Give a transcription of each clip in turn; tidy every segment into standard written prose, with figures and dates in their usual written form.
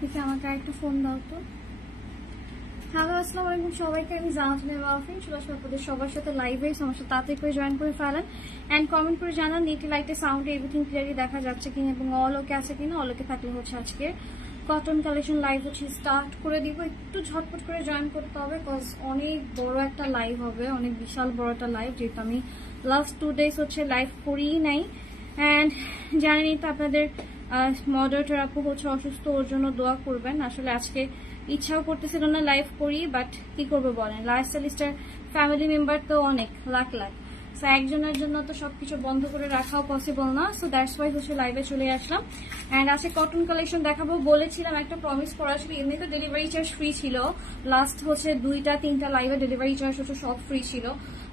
দেখি আমাকে আরেকটা ফোন দাও তো। হ্যালো, আসসালামু আলাইকুম সবাইকে, আমি জানাতুন ওয়াফিন। চলে আসলে আপনাদের সবার সাথে লাইভে সমস্যা তাড়াতাড়ি করে জয়েন করে ফেলেন অ্যান্ড কমেন্ট করে জানান নেট লাইটে সাউন্ড এভরিথিং ক্লিয়ারলি দেখা যাচ্ছে কিনা এবং অল ওকে আছে কিনা। অল ওকে থাকলে হচ্ছে আজকে কটন কালেকশন লাইভ হচ্ছে স্টার্ট করে দিব। একটু ঝটপট করে জয়েন করতে হবে কজ অনেক বড় একটা লাইভ হবে, অনেক বিশাল বড় একটা লাইভ, যেহেতু আমি লাস্ট 2 days হচ্ছে লাইভ করিই নাই। অ্যান্ড জানেনই তো আপনাদের মডারেটর আপু হচ্ছে অসুস্থ, ওর জন্য দোয়া করবেন। আসলে আজকে ইচ্ছাও করতেছিল না লাইভ করি, বাট কি করবো বলেন, লাইফস্টাইলিস্টার ফ্যামিলি মেম্বার তো অনেক লাখ লাখ, সো একজনের জন্য তো সবকিছু বন্ধ করে রাখাও পসিবল না। সো দ্যাটস ওয়াই হচ্ছে লাইভে চলে আসলাম অ্যান্ড আজকে কটন কালেকশন দেখাবো। বলেছিলাম একটা প্রমিস করা ছিল, এমনি তো ডেলিভারি চার্জ ফ্রি ছিল, লাস্ট হচ্ছে 2-3টা লাইভে ডেলিভারি চার্জ হচ্ছে সব ফ্রি ছিল,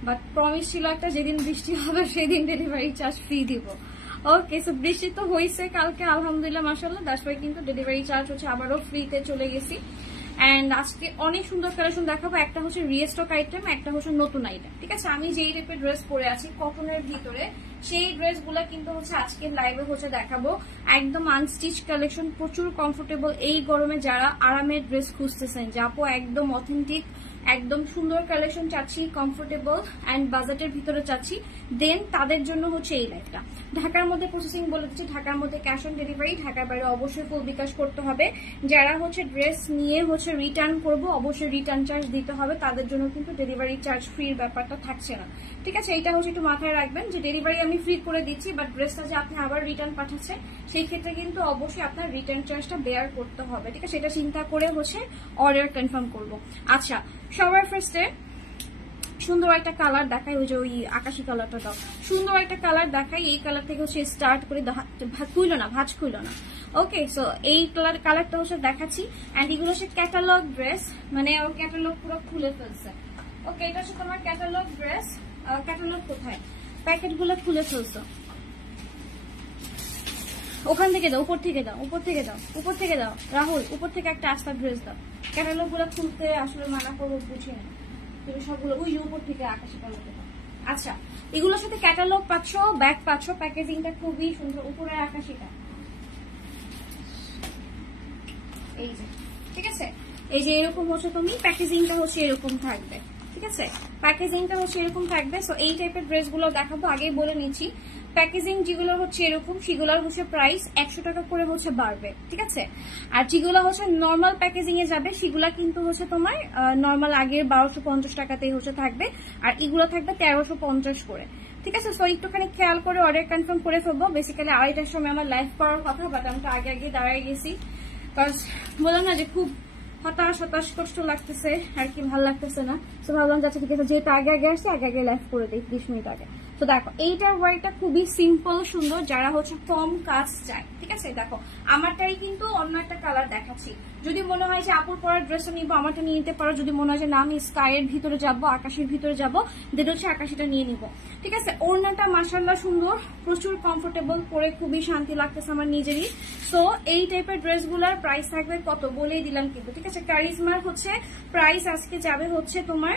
বাট প্রমিস ছিল একটা যেদিন বৃষ্টি হবে সেদিন ডেলিভারি চার্জ ফ্রি দিব। ওকে, সো বৃষ্টি তো হয়েছে কালকে আলহামদুলিল্লাহ মাশাআল্লাহ, দ্যাটস ওয়াই কিন্তু ডেলিভারি চার্জ হচ্ছে আবারও ফ্রিতে চলে গেছি। অ্যান্ড আজকে অনেক সুন্দর কালেকশন দেখাবো, একটা হচ্ছে রিস্টক আইটেম, একটা হচ্ছে নতুন আইটেম। ঠিক আছে, আমি যেই টাইপের ড্রেস পরে আছি কটনের ভিতরে, সেই ড্রেসগুলো কিন্তু হচ্ছে আজকের লাইভে হচ্ছে দেখাবো। একদম আনস্টিচ কালেকশন, প্রচুর কমফোর্টেবল। এই গরমে যারা আরামের ড্রেস খুঁজতেছেন, যাবো একদম অথেন্টিক একদম সুন্দর কালেকশন চাচ্ছি, কমফোর্টেবল অ্যান্ড বাজেটের ভিতরে চাচ্ছি, দেন তাদের জন্য হচ্ছে এই লাইফটা। ঢাকার মধ্যে প্রসেসিং বলে দিচ্ছি, ঢাকার মধ্যে ক্যাশ অন ডেলিভারি, ঢাকার বাইরে অবশ্যই ফুল বিকাশ করতে হবে। যারা হচ্ছে ড্রেস নিয়ে হচ্ছে রিটার্ন করবো, অবশ্যই রিটার্ন চার্জ দিতে হবে, তাদের জন্য কিন্তু ডেলিভারি চার্জ ফ্রির ব্যাপারটা থাকছে না। ঠিক আছে, এটা হচ্ছে একটু মাথায় রাখবেন যে ডেলিভারি আমি ফ্রি করে দিচ্ছি, বাট ড্রেসটা যে আপনি আবার রিটার্ন পাঠাচ্ছেন সেই ক্ষেত্রে কিন্তু অবশ্যই আপনার রিটার্ন চার্জটা বেয়ার করতে হবে। ঠিক আছে, সেটা চিন্তা করে হচ্ছে অর্ডার কনফার্ম করবো। আচ্ছা, সবার ফার্স্টে সুন্দর একটা কালার দেখাই, ওই যে ওই আকাশি কালারটা দাও, সুন্দর একটা কালার দেখাই। এই কালার থেকে হচ্ছে স্টার্ট করে, ভাঁজ খুইল না। ওকে, সো এই কালারটা হচ্ছে দেখাচ্ছি অ্যান্ড এগুলো হচ্ছে ক্যাটালগ ড্রেস, মানে ওর ক্যাটালগ পুরো খুলে ফেলছে। ওকে, এটা হচ্ছে তোমার ক্যাটালগ ড্রেস। ক্যাটালগ কোথায়, প্যাকেট গুলো খুলে ফেলছো, ওখান থেকে দাও, উপর থেকে দাও, উপর থেকে দাও, উপর থেকে দাও রাহুল, উপর থেকে একটা আস্তা ড্রেস দাও। ক্যাটালগ গুলো খুলতে আসলে মানা করবো, বুঝি না তুমি সবগুলো ওই যে উপর থেকে আকাশি কালার দাও। আচ্ছা, এগুলোর সাথে ক্যাটালগ পাচ্ছ, ব্যাগ পাচ্ছ, প্যাকেজিংটা খুবই সুন্দর, উপরে আকাশিটা এই যে। ঠিক আছে, এই যে এরকম হচ্ছে তুমি প্যাকেজিংটা হচ্ছে এরকম থাকবে। ঠিক আছে, প্যাকেজিংটা হচ্ছে এরকম থাকবে। সো এই টাইপের ড্রেসগুলো দেখাবো, আগেই বলে নিচ্ছি প্যাকেজিং যেগুলো হচ্ছে এরকম সেগুলোর হচ্ছে প্রাইস 100 টাকা করে হচ্ছে বাড়বে। ঠিক আছে, আর যেগুলো হচ্ছে নর্মাল প্যাকেজিং এ যাবে সেগুলা কিন্তু হচ্ছে তোমার নর্মাল আগের 1250 টাকাতেই হচ্ছে থাকবে, আর এগুলো থাকবে 1350 করে। ঠিক আছে, সো একটুখানি খেয়াল করে অর্ডার কনফার্ম করে ফেলবো। বেসিক্যালি 2:30টার সময় আমার লাইভ করার কথা, বাট আমি তো আগে দাঁড়ায় গেছি, বললাম না যে খুব হতাশ কষ্ট লাগতেছে আর কি, ভালো লাগতেছে না। তো ভাবলাম যাচ্ছে ঠিক আছে, যেহেতু আগে আসছে আগে লাইভ করে দিই 20 মিনিট আগে। তো দেখো এইটার ওয়ার্কটা খুবই সিম্পল সুন্দর, যারা হচ্ছে কম কাজ চায়। ঠিক আছে, দেখো আমারটাই কিন্তু অন্য একটা কালার দেখাচ্ছি। যদি মনে হয় যে আপুর পরার ড্রেসটা নিবো, আমারটা নিয়ে নিতে পারো। যদি মনে হয় যে না আমি স্কাইয়ের ভিতরে যাবো, আকাশের ভিতরে যাবো, দেন হচ্ছে আকাশিটা নিয়ে নিবো। ঠিক আছে, ওড়নাটা মাশাআল্লাহ সুন্দর, প্রচুর কমফোর্টেবল, পরে খুবই শান্তি লাগতেছে আমার নিজেরই। সো এই টাইপের ড্রেসগুলোর প্রাইস থাকবে কত বলেই দিলাম কিন্তু। ঠিক আছে, কারিজমার হচ্ছে প্রাইস আজকে যাবে হচ্ছে তোমার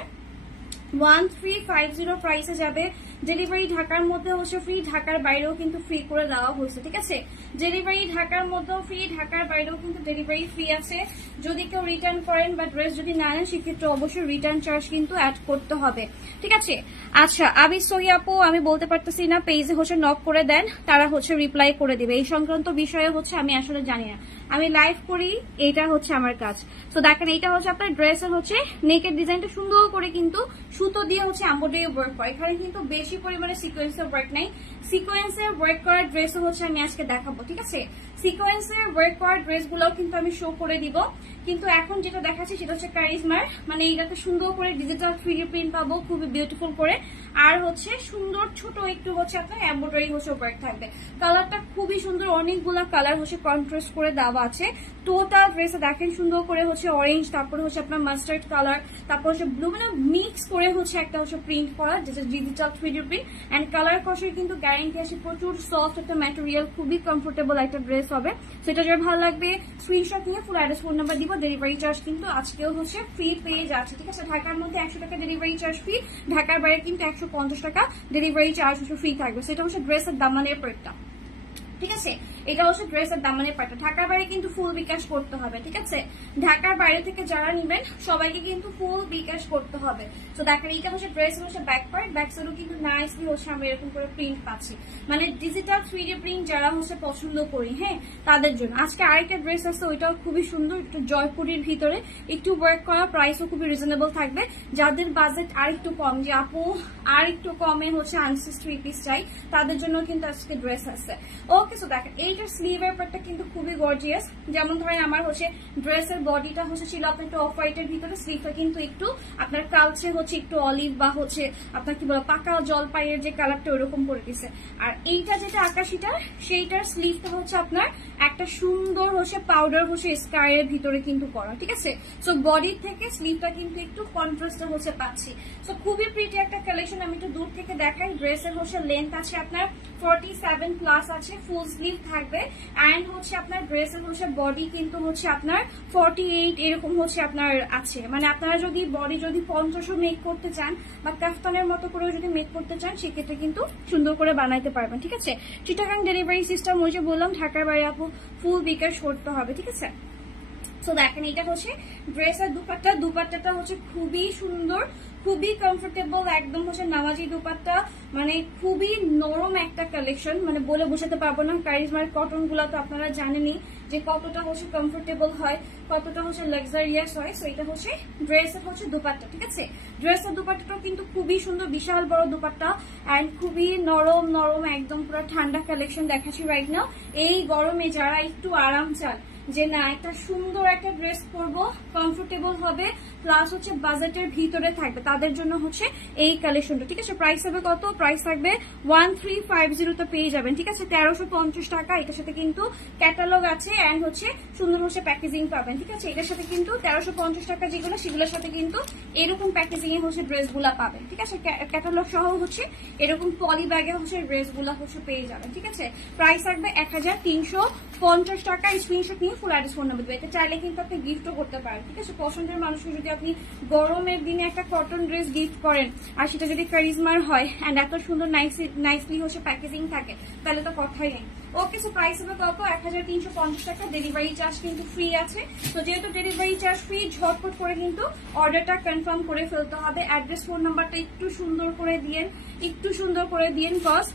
1350 প্রাইসে যাবে। ডেলিভারি ঢাকার মধ্যে হচ্ছে ফ্রি, ঢাকার বাইরেও কিন্তু ফ্রি করে দেওয়া হয়েছে। ঠিক আছে, ডেলিভারি ঢাকার মধ্যেও ফ্রি, ঢাকার বাইরেও কিন্তু ডেলিভারি ফ্রি আছে। যদি কেউ রিটার্ন করেন বা ড্রেস যদি না নেন সেক্ষেত্রে অবশ্যই রিটার্ন চার্জ কিন্তু অ্যাড করতে হবে। ঠিক আছে, আচ্ছা আবি সহি আপু আমি বলতে পারতেছি না, পেজে হচ্ছে নক করে দেন, তারা হচ্ছে রিপ্লাই করে দিবে। এই সংক্রান্ত বিষয়ে হচ্ছে আমি আসলে জানি না, আমি লাইভ করি, এইটা হচ্ছে আমার কাজ। তো দেখেন এইটা হচ্ছে আপনার ড্রেসের হচ্ছে নেকের ডিজাইনটা সুন্দর করে কিন্তু সুতো দিয়ে হচ্ছে এমব্রয়ডারি ওয়ার্ক করা, এখানে কিন্তু বেশি পরিমাণে সিকোয়েন্সের ওয়ার্ক নাই। সিকোয়েন্সের ওয়ার্ক করার ড্রেসও হচ্ছে আমি আজকে দেখাবো। ঠিক আছে, সিকোয়েন্সের ওয়ার্ক করার ড্রেসগুলোও কিন্তু আমি শো করে দিব, কিন্তু এখন যেটা দেখাচ্ছি সেটা হচ্ছে কারিজমার, মানে এইটাতে সুন্দর করে ডিজিটাল 3D প্রিন্ট পাবো, খুবই বিউটিফুল করে, আর হচ্ছে সুন্দর ছোট একটু হচ্ছে আপনার এমব্রয়ডারি হচ্ছে ওয়ার্ক থাকবে। কালারটা খুবই সুন্দর, অনেকগুলা কালার হচ্ছে কন্ট্রাস্ট করে দেওয়া আছে। টোটাল ড্রেসে দেখেন সুন্দর করে হচ্ছে অরেঞ্জ, তারপরে হচ্ছে আপনার মাস্টার্ড কালার, তারপর হচ্ছে ব্লু, মানে মিক্স করে হচ্ছে একটা হচ্ছে প্রিন্ট করা, যেটা digital 3D print and colour কষের কিন্তু গ্যারেন্টি আছে, প্রচুর সফট একটা ম্যাটেরিয়াল, খুবই কমফোর্টেবল একটা ড্রেস হবে। সেটা যারা ভালো লাগবে স্ক্রিনশট নিয়ে ফুল অ্যাড্রেস ফোন নাম্বার দিব। ডেলিভারি চার্জ কিন্তু আজকেও হচ্ছে ফ্রি পেয়ে যাচ্ছে। ঠিক আছে, ঢাকার মধ্যে 100 টাকা ডেলিভারি চার্জ ফ্রি, ঢাকার বাইরে কিন্তু 150 টাকা ডেলিভারি চার্জ হচ্ছে ফ্রি থাকবে। সেটা হচ্ছে ড্রেসের দামানের পেটটা। ঠিক আছে, এটা হচ্ছে ড্রেসের দামানের পার্টটা। ঢাকার বাইরে কিন্তু ফুল বিকাশ করতে হবে, ঠিক আছে? ঢাকার বাইরে থেকে যারা নিবেন সবাইকে কিন্তু ফুল বিকাশ করতে হবে। তো দেখেন এইটা হচ্ছে ড্রেসের হচ্ছে ব্যাক পার্ট, ব্যাক সাইডও কিন্তু নাইসলি হচ্ছে আমরা এরকম করে প্রিন্ট পাচ্ছি, মানে ডিজিটাল 3D প্রিন্ট যারা হচ্ছে পছন্দ করি, হ্যাঁ, তাদের জন্য। আজকে আরেকটা ড্রেস আছে, ওইটাও খুবই সুন্দর, একটু জয়পুরের ভিতরে একটু ওয়ার্ক করা, প্রাইসও খুবই রিজনেবল থাকবে। যাদের বাজেট আর একটু কম, যে আপু আর একটু কমে হচ্ছে আনসিস 3 পিস চাই, তাদের জন্য কিন্তু আজকে ড্রেস আছে। ওকে, সো দেখেন এইটার স্লিভের পার্টটা কিন্তু খুবই গর্জিয়াস। যেমন ধরেন আমার হচ্ছে ড্রেসের বডিটা হচ্ছে ছিল আপনার একটু অফ হোয়াইটের ভিতরে, স্লিভটা কিন্তু একটু আপনার কালচে হচ্ছে একটু অলিভ বা হচ্ছে আপনার কি বলে পাকা জলপাইয়ের যে কালারটা ওরকম করে দিছে। আর এইটা যেটা আকাশিটা, সেইটার স্লিভটা হচ্ছে আপনার একটা সুন্দর হচ্ছে পাউডার হচ্ছে স্কাইয়ের ভিতরে কিন্তু করা, ঠিক আছে? সো বডি থেকে স্লিভটা কিন্তু একটু কন্ট্রাস্ট হচ্ছে পাচ্ছি। সো খুবই প্রিটি একটা কালেকশন। আমি একটু দূর থেকে দেখাই। ড্রেসের হচ্ছে লেন্থ আছে আপনার 47 প্লাস আছে, ফুল স্লিভ থাকবে। অ্যান্ড হচ্ছে আপনার ড্রেসের হচ্ছে বডি কিন্তু হচ্ছে আপনার 48 এরকম হচ্ছে আপনার আছে। মানে আপনারা যদি বডি যদি 50 মেক করতে চান বা কাফতানের মতো করে যদি মেক করতে চান, সেক্ষেত্রে কিন্তু সুন্দর করে বানাইতে পারবেন, ঠিক আছে? চিটাগাং ডেলিভারি সিস্টেম, ওই যে বললাম ঢাকার বাইরে আপু ফুল বিকাশ করতে হবে, ঠিক আছে? তো দেখেন এটা হচ্ছে ড্রেসের দুপাট্টা, দুপাট্টাটা হচ্ছে খুবই সুন্দর, খুবই কমফোর্টেবল, একদম হচ্ছে নামাজি দুপাট্টা, মানে খুবই নরম একটা কালেকশন, মানে বলে বোঝাতে পারবো না। কারিজমার কটন গুলা তো আপনারা জানেনই যে কতটা হচ্ছে কমফোর্টেবল হয়, কতটা হচ্ছে লাক্সারিয়াস হয়। সো এটা হচ্ছে ড্রেসের হচ্ছে দুপাট্টা, ঠিক আছে? ড্রেসের দুপাট্টাটাও কিন্তু খুবই সুন্দর, বিশাল বড় দুপাট্টা, অ্যান্ড খুবই নরম নরম, একদম পুরো ঠান্ডা কালেকশন দেখাচ্ছি রাইট নাও। এই গরমে যারা একটু আরাম চান, যে না একটা সুন্দর একটা ড্রেস পরবো, কমফোর্টেবল হবে, প্লাস হচ্ছে বাজেটের ভিতরে থাকবে, তাদের জন্য হচ্ছে এই কালেকশনটা, ঠিক আছে? প্রাইস হবে কত? প্রাইস থাকবে 1350 তে পেয়ে যাবেন, ঠিক আছে? 1350 টাকা। এটার সাথে কিন্তু ক্যাটালগ আছে অ্যান্ড হচ্ছে সুন্দর হচ্ছে প্যাকেজিং পাবেন, ঠিক আছে? এটার সাথে কিন্তু 1350 টাকা যেগুলো, সেগুলোর সাথে কিন্তু এরকম প্যাকেজিং এ হচ্ছে ড্রেস গুলা পাবেন, ঠিক আছে? ক্যাটালগ সহ হচ্ছে এরকম পলি ব্যাগে হচ্ছে ড্রেস গুলা হচ্ছে পেয়ে যাবেন, ঠিক আছে? প্রাইস থাকবে 1350 টাকা। স্ক্রিনশট নিয়ে ফুল অ্যাড্রেস ফোন নাম্বার দেবে। এটা চাইলে কিন্তু আপনি গিফটও করতে পারেন, ঠিক আছে? পছন্দের মানুষকে যদি আপনি গরমের দিনে একটা কটন ড্রেস গিফট করেন, আর সেটা যদি কারিজমার হয় অ্যান্ড এত সুন্দর নাইসলি হচ্ছে প্যাকেজিং থাকে, তাহলে তো কথাই নেই। ওকে, সো প্রাইস হবে কত? 1350 টাকা। ডেলিভারি চার্জ কিন্তু ফ্রি আছে। তো যেহেতু ডেলিভারি চার্জ ফ্রি, ঝটপট করে কিন্তু অর্ডারটা কনফার্ম করে ফেলতে হবে। অ্যাড্রেস ফোন নাম্বারটা একটু সুন্দর করে দিয়েন, একটু সুন্দর করে দিয়েন, কজ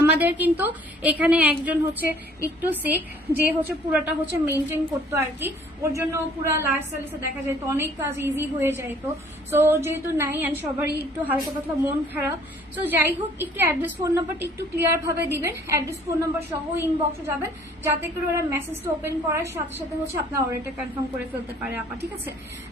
আমাদের কিন্তু এখানে একজন হচ্ছে একটু সিক, যে হচ্ছে পুরাটা হচ্ছে মেনটেন করতো আর কি, ওর জন্য পুরা লাস্ট সার্ভিসে দেখা যায় তো অনেক কাজ ইজি হয়ে যায়। তো সো যেহেতু নাই, অ্যান্ড সবারই একটু হালকা পাতলা মন খারাপ। সো যাই হোক, একটু অ্যাড্রেস ফোন নাম্বারটা একটু ক্লিয়ার ভাবে দিবেন, অ্যাড্রেস ফোন নাম্বার সহ ইনবক্সে যাবেন, যাতে করে ওরা মেসেজটা ওপেন করার সাথে সাথে হচ্ছে আপনার অর্ডারটা কনফার্ম করে ফেলতে পারে আপা, ঠিক আছে?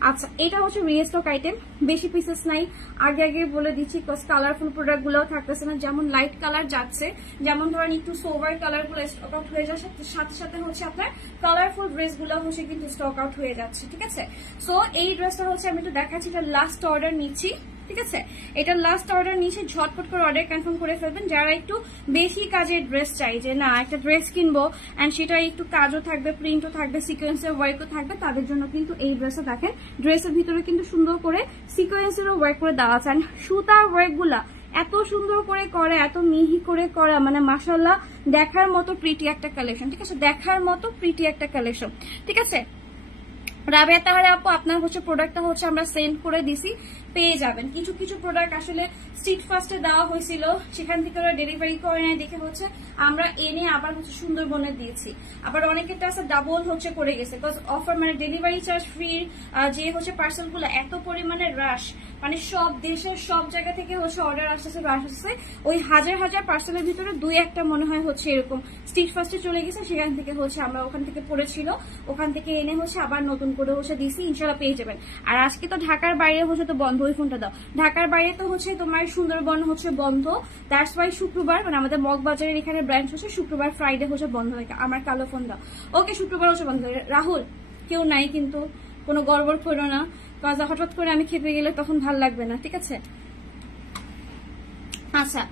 আচ্ছা, এটা হচ্ছে রিস্টক আইটেম, বেশি পিসেস নাই, আগে আগে বলে দিচ্ছি, বিকজ কালারফুল প্রোডাক্ট গুলোও থাকতেছে না। যেমন লাইট কালার যাচ্ছে, যেমন ধরেন একটু সোভার কালার গুলো স্টক আউট হয়ে যাওয়ার সাথে সাথে হচ্ছে আপনার কালারফুল ড্রেস গুলো হচ্ছে কিন্তু স্টক আউট হয়ে যাচ্ছে, ঠিক আছে? সো এই ড্রেসটা হচ্ছে আমি একটু দেখাচ্ছি, এটা লাস্ট অর্ডার নিচ্ছি, ঠিক আছে? এটা লাস্ট অর্ডার নিচে, ঝটপট করে অর্ডার কনফার্ম করে ফেলবেন। যারা একটু বেশি কাজের ড্রেস চাই, যে না একটা ড্রেস কিনবো অ্যান্ড সেটা একটু কাজও থাকবে, প্রিন্টও থাকবে, সিকোয়েন্সের ওয়ার্কও থাকবে, তাদের জন্য কিন্তু এই ড্রেসটা দেখেন। ড্রেসের ভিতরে কিন্তু সুন্দর করে সিকোয়েন্সেরও ওয়ার্ক করে দেওয়া আছে, অ্যান্ড সুতার ওয়ার্ক গুলা এত সুন্দর করে করা, এত মিহি করে করা, মানে মাশাআল্লাহ দেখার মতো প্রিটি একটা কালেকশন, ঠিক আছে? দেখার মতো প্রিটি একটা কালেকশন, ঠিক আছে? রাবেয়া তাহারা আপু, আপনার হচ্ছে প্রোডাক্টটা হচ্ছে আমরা সেন্ড করে দিছি, পেয়ে যাবেন। কিছু কিছু প্রোডাক্ট আসলে স্ট্রিট ফাস্টে দেওয়া হয়েছিল, সেখান থেকে ওরা ডেলিভারি করে নেয় দেখে হচ্ছে আমরা এনে আবার হচ্ছে সুন্দরবনে দিয়েছি। আবার অনেকেরটা আছে ডাবল হচ্ছে করে গেছে, বিকজ অফার মানে ডেলিভারি চার্জ ফ্রি, যে হচ্ছে পার্সেলগুলো এত পরিমাণে রাশ, মানে সব দেশের সব জায়গা থেকে হচ্ছে অর্ডার আসতেছে, রাশ আসছে। ওই হাজার হাজার পার্সেলের ভিতরে দুই একটা মনে হয় হচ্ছে এরকম স্ট্রিট ফাস্টে চলে গেছে, সেখান থেকে হচ্ছে আমরা ওখান থেকে পড়েছিল, ওখান থেকে এনে হচ্ছে আবার নতুন করে হচ্ছে দিছি, ইনশাল্লাহ পেয়ে যাবেন। আর আজকে তো ঢাকার বাইরে হচ্ছে তো বন্ধ, ওই ফোনটা দাও, ঢাকার বাইরে তো হচ্ছে তোমার সুন্দরবন হচ্ছে বন্ধ, দ্যাটস ওয়াই শুক্রবার, মানে আমাদের মগবাজারের এখানে ব্রাঞ্চ হচ্ছে শুক্রবার, ফ্রাইডে হচ্ছে বন্ধ হয়। আমার কালো ফোন দাও। ওকে, শুক্রবার হচ্ছে বন্ধ হয়। রাহুল, কেউ নাই কিন্তু, কোনো গড়বড় করো না, কাজ হঠাৎ করে আমি খেপে গেলে তখন ভাল লাগবে না, ঠিক আছে? আচ্ছা,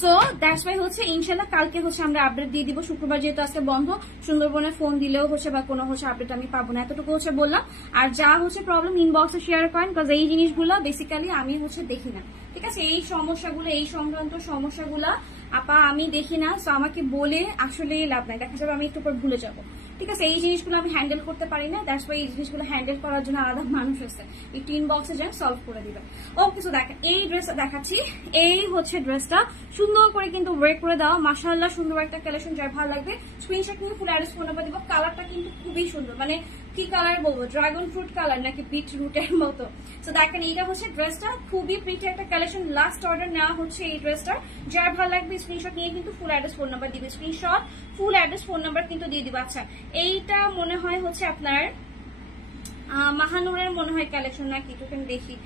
সো দ্যাটস ওয়াই হচ্ছে ইনশাল্লাহ কালকে হচ্ছে আমরা আপডেট দিয়ে দিব। শুক্রবার যেহেতু আজকে বন্ধ, সুন্দরবনে ফোন দিলেও হচ্ছে বা কোনো হচ্ছে আপডেট আমি পাবো না, এতটুকু হচ্ছে বললাম। আর যা হচ্ছে প্রবলেম ইনবক্সে শেয়ার করেন, বিকজ এই জিনিসগুলো বেসিক্যালি আমি হচ্ছে দেখি না, ঠিক আছে? এই সমস্যাগুলো, এই সংক্রান্ত সমস্যাগুলা আপা আমি দেখি না, সো আমাকে বলে আসলে লাভ নাই, দেখা যাবে আমি একটু পর ভুলে যাবো। ঠিক আছে, এই জিনিসগুলো আমি হ্যান্ডেল করতে পারি না, দ্যাটস ওয়াই এই জিনিসগুলো হ্যান্ডেল করার জন্য আলাদা মানুষ আছে, একটু ইনবক্সে যান সলভ করে দিবে। ওকে, সো দেখেন এই ড্রেস দেখাচ্ছি, এই হচ্ছে ড্রেসটা সুন্দর করে কিন্তু ওয়ার করে দেওয়া, মাশাআল্লাহ সুন্দর একটা কালেকশন, যার ভালো লাগবে স্ক্রিনশট নিয়ে ফুল অ্যাড্রেস ফোন নাম্বার দিব। কালারটা কিন্তু খুবই সুন্দর, মানে কি কালার বলবো, ড্রাগন ফ্রুট কালার নাকি বিট রুটের মতো। তো দেখেন এইটা হচ্ছে ড্রেসটা, খুবই প্রিটি একটা কালেকশন, লাস্ট অর্ডার নেওয়া হচ্ছে এই ড্রেসটা, যার ভালো লাগবে স্ক্রিনশট নিয়ে কিন্তু ফুল অ্যাড্রেস ফোন নাম্বার দিবে, screenshot full address phone number কিন্তু দিয়ে দিবে। আচ্ছা এইটা মনে হয় হচ্ছে আপনার মাহানুরের মনে হয় কালেকশন নাকি, তোকে দেখি।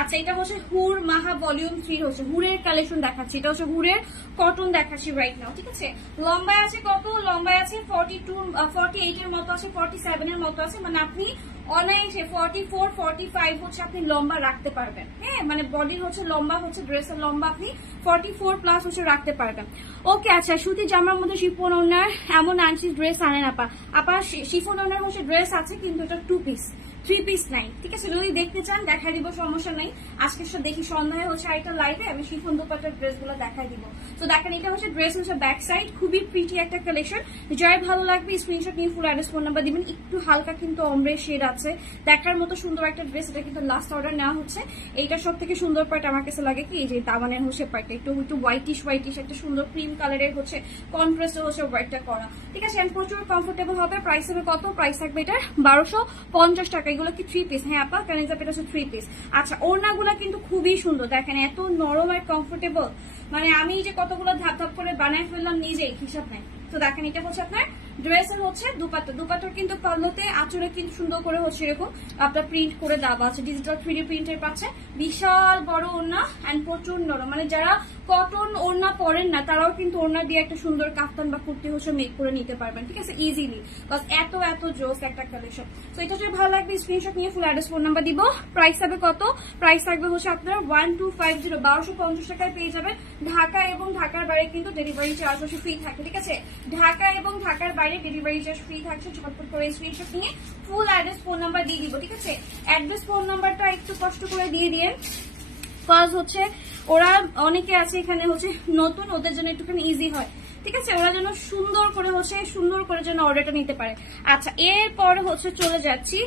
আচ্ছা এটা হচ্ছে হুর মাহা ভলিউম 3 হচ্ছে হুরের কালেকশন দেখাচ্ছি, এটা হচ্ছে হুরের কটন দেখাচ্ছি রাইট নাও। ঠিক আছে, লম্বায় আছে কত, লম্বায় আছে 42 48 এর মতো আছে, 47 এর মতো আছে, মানে আপনি অনায়াসে 44 45 হচ্ছে আপনি লম্বা রাখতে পারবেন। হ্যাঁ, মানে বডির হচ্ছে লম্বা হচ্ছে ড্রেসের লম্বা আপনি 44 প্লাস হচ্ছে রাখতে পারবেন। ওকে, আচ্ছা সুতি জামার মধ্যে শিফন ওনার এমন আনছি ড্রেস আনেন আপা? আপা শিফন ওনার হচ্ছে ড্রেস আছে কিন্তু এটা 2 পিস, 3 পিস নাই। ঠিক আছে, যদি দেখতে চান দেখাই দিব, সমস্যা নাই। আজকে দেখি সন্ধ্যায় হচ্ছে আরেকটা লাইভে আমি শিফন দোপাট্টার ড্রেস গুলো দেখাই দিব। তো দেখেন এটা হচ্ছে ড্রেস হচ্ছে ব্যাক সাইড, খুবই প্রিটি একটা কালেকশন, যার ভালো লাগবে স্ক্রিনশট নিয়ে ফুল অ্যাড্রেস ফোন নাম্বার দিবেন। একটু হালকা কিন্তু অমরে শেড আছে, দেখার মতো সুন্দর একটা ড্রেস, এটা কিন্তু লাস্ট অর্ডার নেওয়া হচ্ছে। এইটা সব থেকে সুন্দর পার্ট আমার কাছে লাগে কি, এই যে দামানের হচ্ছে পার্টটা একটু একটু হোয়াইটিশ একটা সুন্দর ক্রিম কালারের হচ্ছে কন্ট্রাস্ট হচ্ছে হোয়াইটটা করা। ঠিক আছে, প্রচুর কমফোর্টেবল হবে। প্রাইস হবে কত, প্রাইস থাকবে এটা 1250 টাকা। এগুলো কি 3 পিস? হ্যাঁ আপা কানেজা এটা হচ্ছে 3 পিস। আচ্ছা ওড়নাগুলো কিন্তু খুবই সুন্দর, দেখেন এত নরম আর কমফোর্টেবল, মানে আমি যে কতগুলো ধাপ ধাপ করে বানায় ফেললাম নিজেই হিসাব নাই। তো দেখেন এটা হচ্ছে আপনার ড্রেসের হচ্ছে দুপাট্টা, দুপাট্টার কিন্তু পাল্লোতে আঁচড়ে কিন্তু সুন্দর করে হচ্ছে এরকম আপনার প্রিন্ট করে দেওয়া আছে, ডিজিটাল 3D প্রিন্টের পাচ্ছে, বিশাল বড় ওড়না এন্ড প্রচুর নরম, মানে যারা কটন ওড়না পরেন না তারাও কিন্তু ওড়না দিয়ে একটা সুন্দর কাফতান বা কুর্তি হচ্ছে মেক করে নিতে পারবেন। ঠিক আছে, ইজিলি, বাস এত এত জোস একটা কালেকশন। তো এটা যদি ভালো লাগবে স্ক্রিনশট নিয়ে ফুল অ্যাড্রেস ফোন নাম্বার দিব। প্রাইস হবে কত, প্রাইস থাকবে হচ্ছে আপনার 1250, 1250 টাকায় পেয়ে যাবেন। ঢাকা এবং ঢাকার বাইরে কিন্তু ডেলিভারি চার্জ হচ্ছে ফ্রি থাকে। ঠিক আছে, ঢাকা এবং ঢাকার বাইরে ডেলিভারি চার্জ ফ্রি থাকছে। ঝটপট করে স্ক্রিনশট নিয়ে ফুল অ্যাড্রেস ফোন নাম্বার দিয়ে দিব। ঠিক আছে, অ্যাড্রেস ফোন নাম্বারটা একটু কষ্ট করে দিয়ে দিয়ে, কজ হচ্ছে ওরা অনেকে আছে এখানে হচ্ছে নতুন, ওদের জন্য একটুখানি ইজি হয়। ঠিক আছে, ওরা যেন সুন্দর করে যেন অর্ডারটা নিতে পারে। আচ্ছা এরপরে হচ্ছে চলে যাচ্ছি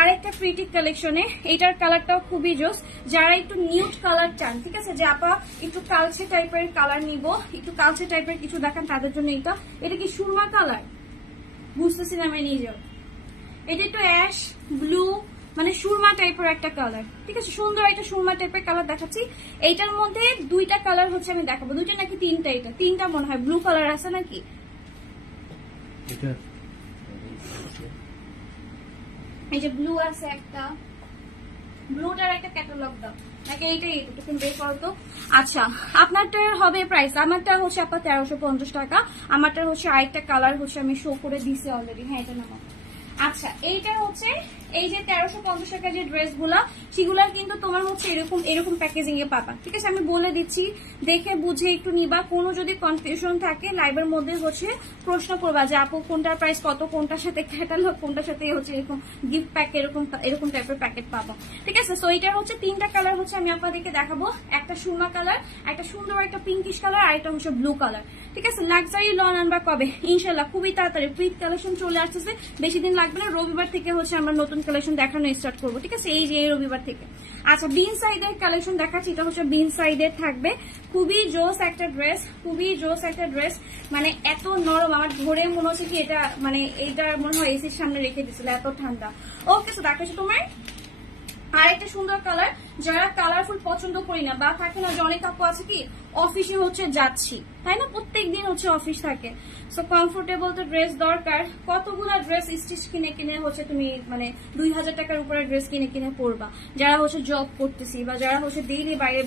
আরেকটা প্রিটি কালেকশনে, এটার কালারটাও খুবই জোস, যারা একটু নিউড কালার চান। ঠিক আছে, যে আপা একটু কালচে টাইপের কালার নিব, একটু কালচে টাইপের কিছু দেখান তাদের জন্য এটা কি সুরমা কালার, বুঝতেছি না আমি নিজেও, এটা একটু অ্যাশ ব্লু মানে সুরমা টাইপের একটা কালার। ঠিক আছে, সুন্দর একটা সুরমা টাইপের কালার দেখাচ্ছি। এইটার মধ্যে দুইটা কালার হচ্ছে আমি দেখাবো, দুইটা নাকি তিনটা, এটা তিনটা মনে হয়, ব্লু কালার আছে নাকি, এই যে ব্লু আছে একটা, ব্লুটার একটা ক্যাটালগ দাও নাকি এইটাই, একটু বের করো তো। আচ্ছা আপনারটার হবে প্রাইস, আমারটা হচ্ছে আপনার 1350 টাকা, আমারটার হচ্ছে আরেকটা কালার হচ্ছে আমি শো করে দিছি অলরেডি। হ্যাঁ এটা নামা। আচ্ছা এইটা হচ্ছে এই যে 1350 টাকার যে ড্রেস গুলা, সেগুলা কিন্তু তোমার হচ্ছে এরকম প্যাকেজিং এ পাবা। ঠিক আছে, আমি বলে দিচ্ছি, দেখে বুঝে একটু নিবা। কোনো যদি কনফিউশন থাকে লাইভের মধ্যে হচ্ছে প্রশ্ন করবা যে আপু কোনটার প্রাইস কত, কোনটার সাথে ক্যাটালগ, কোনটার সাথে হচ্ছে এরকম গিফট প্যাক, এরকম টাইপের প্যাকেট পাবো। ঠিক আছে, সো এইটার হচ্ছে তিনটা কালার হচ্ছে আমি আপনাদেরকে দেখাবো, একটা সুরমা কালার, একটা সুন্দর একটা পিঙ্কিশ কালার, আর একটা হচ্ছে ব্লু কালার। ঠিক আছে, লাক্সারি লন আনবা কবে, ইনশাল্লাহ খুবই তাড়াতাড়ি প্রিন্ট কালেকশন চলে আসতেছে, বেশি দিন লাগবে না, রবিবার থেকে হচ্ছে আমরা নতুন কালেকশন দেখানো স্টার্ট করবো। ঠিক আছে, এই যে এই রবিবার থেকে। আচ্ছা বিন সাইডের কালেকশন দেখাচ্ছি, এটা হচ্ছে বিন সাইডের থাকবে, খুবই জোস একটা ড্রেস, খুবই জোস একটা ড্রেস, মানে এত নরম, আমার ধরে মনে হচ্ছে কি এটা মানে এইটা মনে হয় এসির সামনে রেখে দিছিল, এত ঠান্ডা। ওকে, তো দেখাচ্ছি তোমার আরেকটা সুন্দর কালার, যারা কালারফুল পছন্দ করি না, বা থাকে না যে অনেক আপু আছে কি অফিসে হচ্ছে যাচ্ছি, তাই না, প্রত্যেকদিন হচ্ছে অফিস থাকে, সো কমফোর্টেবল তো ড্রেস দরকার। কতগুলো ড্রেস স্টিচ কিনে হচ্ছে তুমি মানে 2000 টাকার উপরে ড্রেস কিনে পরবা, যারা হচ্ছে জব করতেছি বা যারা হচ্ছে ডেইলি বাইরে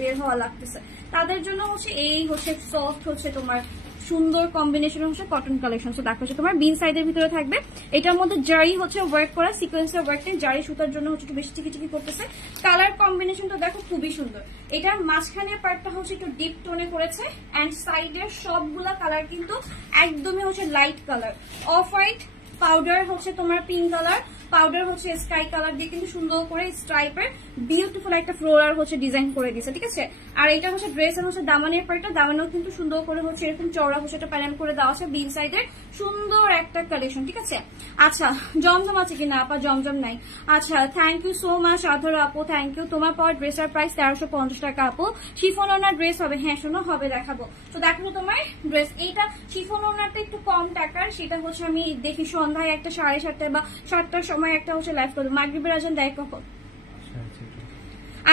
বের হওয়া লাগতেছে, তাদের জন্য হচ্ছে এই হচ্ছে সফট হচ্ছে তোমার সুন্দর কম্বিনেশন হচ্ছে কটন কালেকশন। দেখো হচ্ছে তোমার বিন সাইডের ভিতরে থাকবে, এটার মধ্যে জারি হচ্ছে ওয়ার্ক করা, সিকোয়েন্সের ওয়ার্ক নেই, জারি সুতার জন্য হচ্ছে একটু বেশি টিকি করতেছে। কালার কম্বিনেশনটা দেখো খুবই সুন্দর, এটার মাঝখানের পার্টটা হচ্ছে একটু ডিপ টোনে করেছে, অ্যান্ড সাইডের সবগুলা কালার কিন্তু একদমই হচ্ছে light colour, off white, powder হচ্ছে তোমার পিঙ্ক কালার, পাউডার হচ্ছে স্কাই কালার দিয়ে কিন্তু সুন্দর করে স্ট্রাইপের বিউটিফুল একটা ফ্লোরাল হচ্ছে ডিজাইন করে দিয়েছে, ঠিক আছে। আর এটা হচ্ছে ড্রেসের হচ্ছে দামানের পার্টটা, দামানেও কিন্তু সুন্দর করে হচ্ছে এরকম চওড়া হচ্ছে একটা প্যানেল করে দেওয়া আছে বিন সাইডের, সুন্দর একটা কালেকশন, ঠিক আছে। আচ্ছা জমজম আছে কিনা আপা? জমজম নাই। আচ্ছা থ্যাংক ইউ সো মাচ আধরা আপু, থ্যাংক ইউ। তোমার পাওয়ার ড্রেসের প্রাইস 1350 টাকা আপু। শিফন ওনার ড্রেস হবে, হ্যাঁ শোনো হবে, দেখাবো। তো দেখো তোমার ড্রেস, এইটা শিফন ওনারটা একটু কম টাকার, সেটা হচ্ছে আমি দেখি সন্ধ্যায় একটা 7:30 বা 7টার সময় একটা হচ্ছে লাইভ করবো। মাগরিবের আজান দেয় কখন?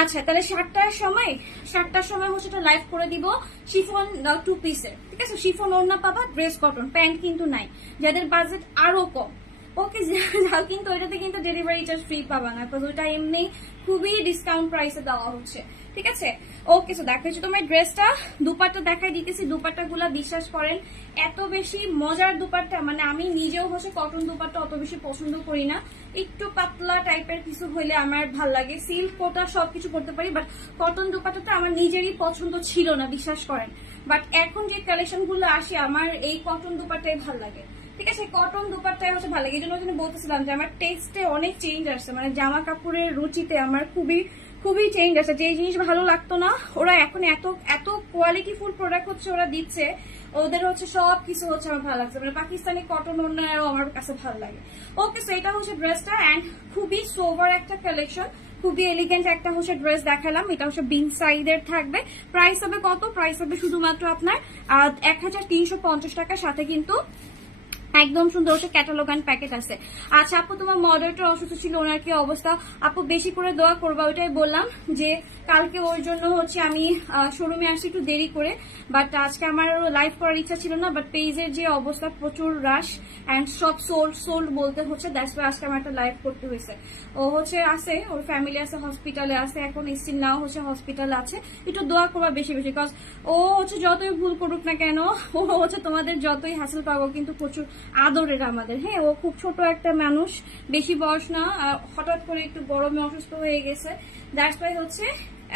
আচ্ছা তাহলে 7টার সময় হচ্ছে এটা লাইভ করে দিব। শিফন 2 পিসের, ঠিক আছে। শিফন ওড়না পাবা, ড্রেস কটন, প্যান্ট কিন্তু নাই। যাদের বাজেট আরো কম, ওকে কিন্তু ওইটাতে কিন্তু ডেলিভারি চার্জ ফ্রি পাবা না, বিকজ ওইটা এমনি খুবই ডিসকাউন্ট প্রাইসে দেওয়া হচ্ছে, ঠিক আছে। ওকে সো দেখাচ্ছি তোমার ড্রেসটা, দুপাট্টা দেখাই দিতেছি। দুপাট্টা গুলা বিশ্বাস করেন এত বেশি মজার দুপাট্টা, মানে আমি নিজেও হচ্ছে কটন দুপাট্টা অত বেশি পছন্দ করি না, একটু পাতলা টাইপের কিছু হইলে আমার ভাল লাগে। সিল্ক কোটা সবকিছু করতে পারি, বাট কটন দুপাট্টাটা আমার নিজেরই পছন্দ ছিল না, বিশ্বাস করেন। বাট এখন যে কালেকশন গুলো আসে আমার এই কটন দুপাট্টাই ভাল লাগে, ঠিক আছে। কটন দুপাট্টাই হচ্ছে ভালো লাগে, এই জন্য বলতেছিলাম যে আমার টেস্টে অনেক চেঞ্জ আসছে, মানে জামা কাপড়ের রুচিতে আমার খুবই খুবই চেঞ্জ আসছে। যে জিনিস ভালো লাগতো না, ওরা এখন এত এত কোয়ালিটিফুল প্রোডাক্ট হচ্ছে ওরা দিচ্ছে, ওদের হচ্ছে সবকিছু হচ্ছে আমার ভালো লাগছে, মানে পাকিস্তানি কটন অন্যায়ও আমার কাছে ভালো লাগে। ওকে সো এটা হচ্ছে ড্রেসটা, অ্যান্ড খুবই সোভার একটা কালেকশন, খুবই এলিগেন্ট একটা হচ্ছে ড্রেস দেখালাম। এটা হচ্ছে বিন সাইডের থাকবে। প্রাইস হবে কত? প্রাইস হবে শুধুমাত্র আপনার 1350 টাকার সাথে কিন্তু একদম সুন্দর হচ্ছে ক্যাটালগ এন্ড প্যাকেট আছে। আচ্ছা আপু তোমার মডারেটর অসুস্থ ছিল, ওনার কি অবস্থা? আপু বেশি করে দোয়া করবা, ওইটাই বললাম যে কালকে ওর জন্য হচ্ছে আমি শোরুমে আসছি একটু দেরি করে, বাট আজকে আমার লাইভ করার ইচ্ছা ছিল না, বাট পেজের যে অবস্থা প্রচুর রাশ অ্যান্ড সব সোল্ড বলতে হচ্ছে, দ্যাটস ওয়াই আজকে আমার একটা লাইভ করতে হয়েছে। ও হচ্ছে আছে, ওর ফ্যামিলি আছে, হসপিটালে আছে, এখন স্টিল নাও হচ্ছে হসপিটালে আছে। একটু দোয়া করবা বেশি বেশি, বিকজ ও হচ্ছে যতই ভুল করুক না কেন, ও হচ্ছে তোমাদের যতই হাসিল পাবো কিন্তু প্রচুর আদরের আমাদের। হ্যাঁ ও খুব ছোট একটা মানুষ, বেশি বয়স না, হঠাৎ করে একটু গরমে অসুস্থ হয়ে গেছে, দ্যাটস ওয়াই হচ্ছে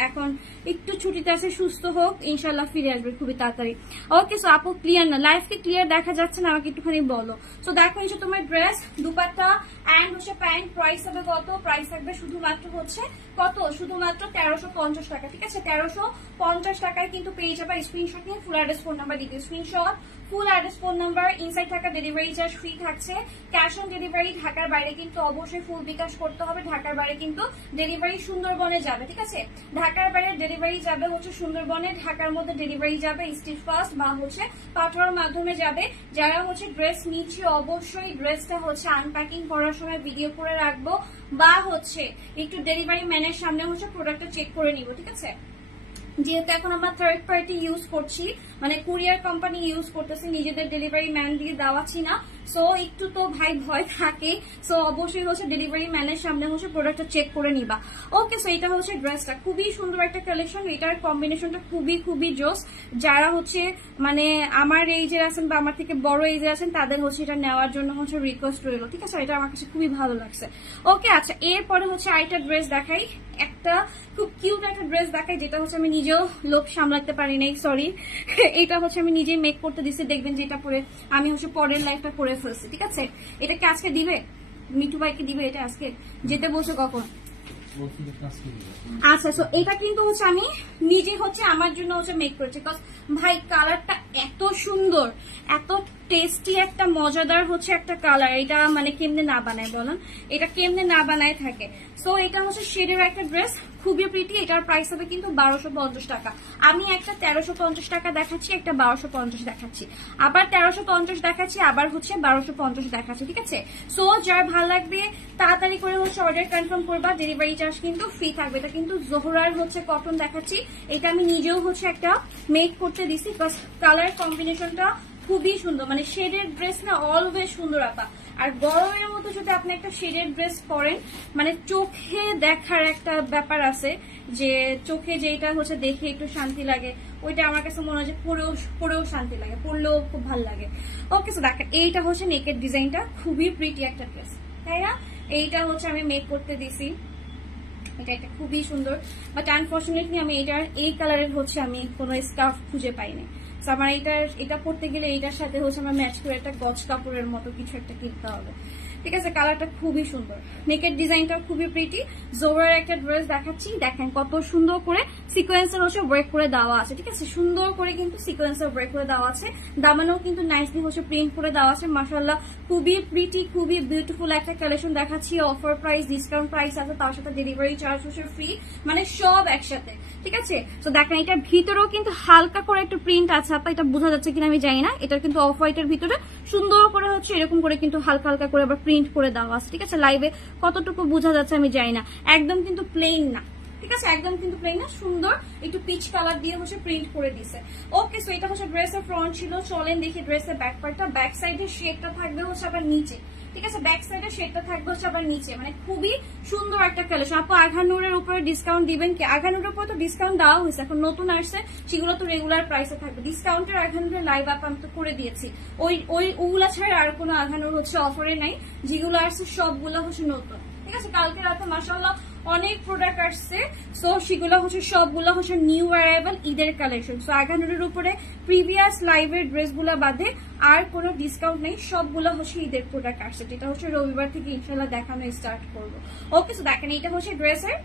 এখন একটু ছুটিতে আছে, সুস্থ হোক ইনশাল্লাহ ফিরে আসবে খুবই তাড়াতাড়ি। ওকে সো আপু ক্লিয়ার না, লাইফ কি ক্লিয়ার দেখা যাচ্ছে না? আমাকে একটুখানি বলো। সো দেখো হচ্ছে তোমার ড্রেস, দুপাট্টা অ্যান্ড হচ্ছে প্যান্ট, প্রাইস হবে কত? প্রাইস থাকবে শুধুমাত্র হচ্ছে কত? শুধুমাত্র 1350 টাকা, ঠিক আছে। 1350 টাকায় কিন্তু পেয়ে যাবে। স্ক্রিনশট নিয়ে ফুল অ্যাড্রেস ফোন নাম্বার দিতে, screenshot full address phone number, inside থাকা ডেলিভারি চার্জ ফ্রি থাকছে। ক্যাশ অন ডেলিভারি ঢাকার বাইরে কিন্তু অবশ্যই ফুল বিকাশ করতে হবে, ঢাকার বাইরে কিন্তু ডেলিভারি সুন্দরবনে যাবে, ঠিক আছে। ঢাকার বাইরে ডেলিভারি যাবে হচ্ছে সুন্দরবনে, ঢাকার মধ্যে ডেলিভারি যাবে স্ট্রিট ফাস্ট বা হচ্ছে পাঠানোর মাধ্যমে যাবে। যারা হচ্ছে ড্রেস নিচ্ছে অবশ্যই ড্রেসটা হচ্ছে আনপ্যাকিং করার সময় ভিডিও করে রাখবো, বা হচ্ছে একটু ডেলিভারি ম্যানের সামনে হচ্ছে প্রোডাক্টটা চেক করে নিব, ঠিক আছে। যেহেতু এখন আমরা থার্ড পার্টি ইউজ করছি, মানে কুরিয়ার কোম্পানি ইউজ করতেছি, নিজেদের ডেলিভারি ম্যান দিয়ে দেওয়াচ্ছি না, সো একটু তো ভাই ভয় থাকে। সো অবশ্যই হচ্ছে ডেলিভারি ম্যানের সামনে হচ্ছে প্রোডাক্টটা চেক করে নিবা। ওকে সো এটা হচ্ছে ড্রেসটা, খুবই সুন্দর একটা কালেকশন, এটার কম্বিনেশনটা খুবই খুবই জোস। যারা হচ্ছে মানে আমার এইজের আছেন বা আমার থেকে বড় এইজের আছেন তাদের হচ্ছে এটা নেওয়ার জন্য হচ্ছে রিকোয়েস্ট রইল, ঠিক আছে। এটা আমার কাছে খুবই ভালো লাগছে। ওকে আচ্ছা এরপরে হচ্ছে আরেকটা ড্রেস দেখাই, একটা খুব কিউট একটা ড্রেস দেখাই, যেটা হচ্ছে আমি নিজেও লোভ সামলাতে পারি নাই, সরি। এটা হচ্ছে আমি নিজেই মেক করতে দিচ্ছি, দেখবেন যেটা পরে আমি হচ্ছে পরের লাইফটা করে ফেলছি, ঠিক আছে। এটা কি আজকে দিবে? মিঠু ভাইকে দিবে এটা আজকে? যেতে বলছে কখন? আচ্ছা সো এটা কিন্তু হচ্ছে আমি নিজে হচ্ছে আমার জন্য হচ্ছে মেক করেছি, বিকজ ভাই কালারটা এত সুন্দর, এত টেস্টি একটা মজাদার হচ্ছে একটা কালার, এটা মানে কেমনে না বানায় বলেন, এটা কেমনে না বানায় থাকে। সো এটা হচ্ছে শেডের একটা ড্রেস, খুবই প্রিটি। এটার প্রাইস হবে কিন্তু 1250 টাকা। আমি একটা 1350 টাকা দেখাচ্ছি, একটা 1250 দেখাচ্ছি, আবার 1350 দেখাচ্ছি, আবার হচ্ছে 1250 দেখাচ্ছি, ঠিক আছে। সো যার ভালো লাগবে তাড়াতাড়ি করে হচ্ছে অর্ডার কনফার্ম করবা, ডেলিভারি চার্জ কিন্তু ফ্রি থাকবে। এটা কিন্তু জোহরার হচ্ছে কটন দেখাচ্ছি, এটা আমি নিজেও হচ্ছে একটা মেক করতে দিছি, বিকজ কালার কম্বিনেশনটা খুবই সুন্দর, মানে শেডের ড্রেস না অলওয়েজ সুন্দর আপা। আর গরমের মধ্যে যদি আপনি একটা শেডের ড্রেস পরেন, মানে চোখে দেখার একটা ব্যাপার আছে, যে চোখে যেটা হচ্ছে দেখে একটু শান্তি লাগে, ওইটা আমার কাছে মনে হয় যে পরেও শান্তি লাগে, পরলেও খুব ভালো লাগে। ওকে সো দেখেন এইটা হচ্ছে নেকের ডিজাইনটা, খুবই প্রিটি একটা ড্রেস, তাই না। এইটা হচ্ছে আমি মেক করতে দিছি, এটা একটা খুবই সুন্দর, বাট আনফর্চুনেটলি আমি এটার এই কালারের হচ্ছে আমি কোনো স্কার্ফ খুঁজে পাইনি, আমার এটা পড়তে গেলে এটার সাথে হচ্ছে আমার ম্যাচ করে একটা গজ কাপড়ের মতো কিছু একটা কিনতে হবে। ঠিক আছে, কালারটা খুবই সুন্দর, নেকের ডিজাইনটা খুবই প্রিটি। জোরার একটা ড্রেস দেখাচ্ছি, দেখেন কত সুন্দর করে সিকোয়েন্সের হচ্ছে ওয়ার্ক করে দেওয়া আছে। ঠিক আছে, সুন্দর করে কিন্তু সিকোয়েন্সের ওয়ার্ক করে দেওয়া আছে, দামানেও কিন্তু নাইসলি হচ্ছে প্রিন্ট করে দেওয়া আছে। মাশাআল্লাহ খুবই প্রিটি, খুবই বিউটিফুল একটা কালেকশন দেখাচ্ছি। অফার প্রাইস, ডিসকাউন্ট প্রাইস আছে, তার সাথে ডেলিভারি চার্জ হচ্ছে ফ্রি, মানে সব একসাথে। ঠিক আছে, তো দেখেন এটার ভিতরেও কিন্তু হালকা করে একটু প্রিন্ট আছে, আপা এটা বোঝা যাচ্ছে কিনা আমি জানি না। এটা কিন্তু অফ হোয়াইটের ভিতরে সুন্দর করে হচ্ছে এরকম করে কিন্তু হালকা হালকা করে আবার প্রিন্ট করে দেওয়া আছে। ঠিক আছে, লাইভে কতটুকু বোঝা যাচ্ছে আমি জানি না, একদম কিন্তু প্লেন না। ঠিক আছে, একদম কিন্তু প্লেন না, সুন্দর একটু পিচ কালার দিয়ে হচ্ছে প্রিন্ট করে দিছে। ওকে, সো এটা হচ্ছে ড্রেসের ফ্রন্ট ছিল। চলেন দেখি ড্রেসের ব্যাক পার্টটা। ব্যাক সাইডের শেডটা থাকবে হচ্ছে আবার নিচে। ঠিক আছে, ব্যাক সাইডের শেডটা থাকবে হচ্ছে আবার নিচে, মানে খুবই সুন্দর একটা কালেকশন। আপু আঘানুরের উপরে ডিসকাউন্ট দিবেন কি? আঘানুরের উপরে তো ডিসকাউন্ট দেওয়া হয়েছে, এখন নতুন আসছে সেগুলো তো রেগুলার প্রাইসে থাকবে। ডিসকাউন্টের আঘানুরের লাইভ আপ আমি তো করে দিয়েছি, ওগুলা ছাড়া আর কোনো আঘানুর হচ্ছে অফারে নাই, যেগুলো আসছে সবগুলো হচ্ছে নতুন। ঠিক আছে, কালকে রাতে মাশাআল্লাহ অনেক প্রোডাক্ট আসছে, সো সেগুলো হচ্ছে সবগুলো হচ্ছে নিউ অ্যারাইভাল ঈদের কালেকশন। সো আঘানুরের উপরে প্রিভিয়াস লাইভের ড্রেসগুলো বাদে আর কোনো ডিসকাউন্ট নেই, সবগুলো হচ্ছে ঈদের প্রোডাক্ট আসছে, যেটা হচ্ছে রবিবার থেকে ইনশাল্লাহ দেখানো স্টার্ট করবো। ওকে, সো দেখেন এটা হচ্ছে ড্রেসের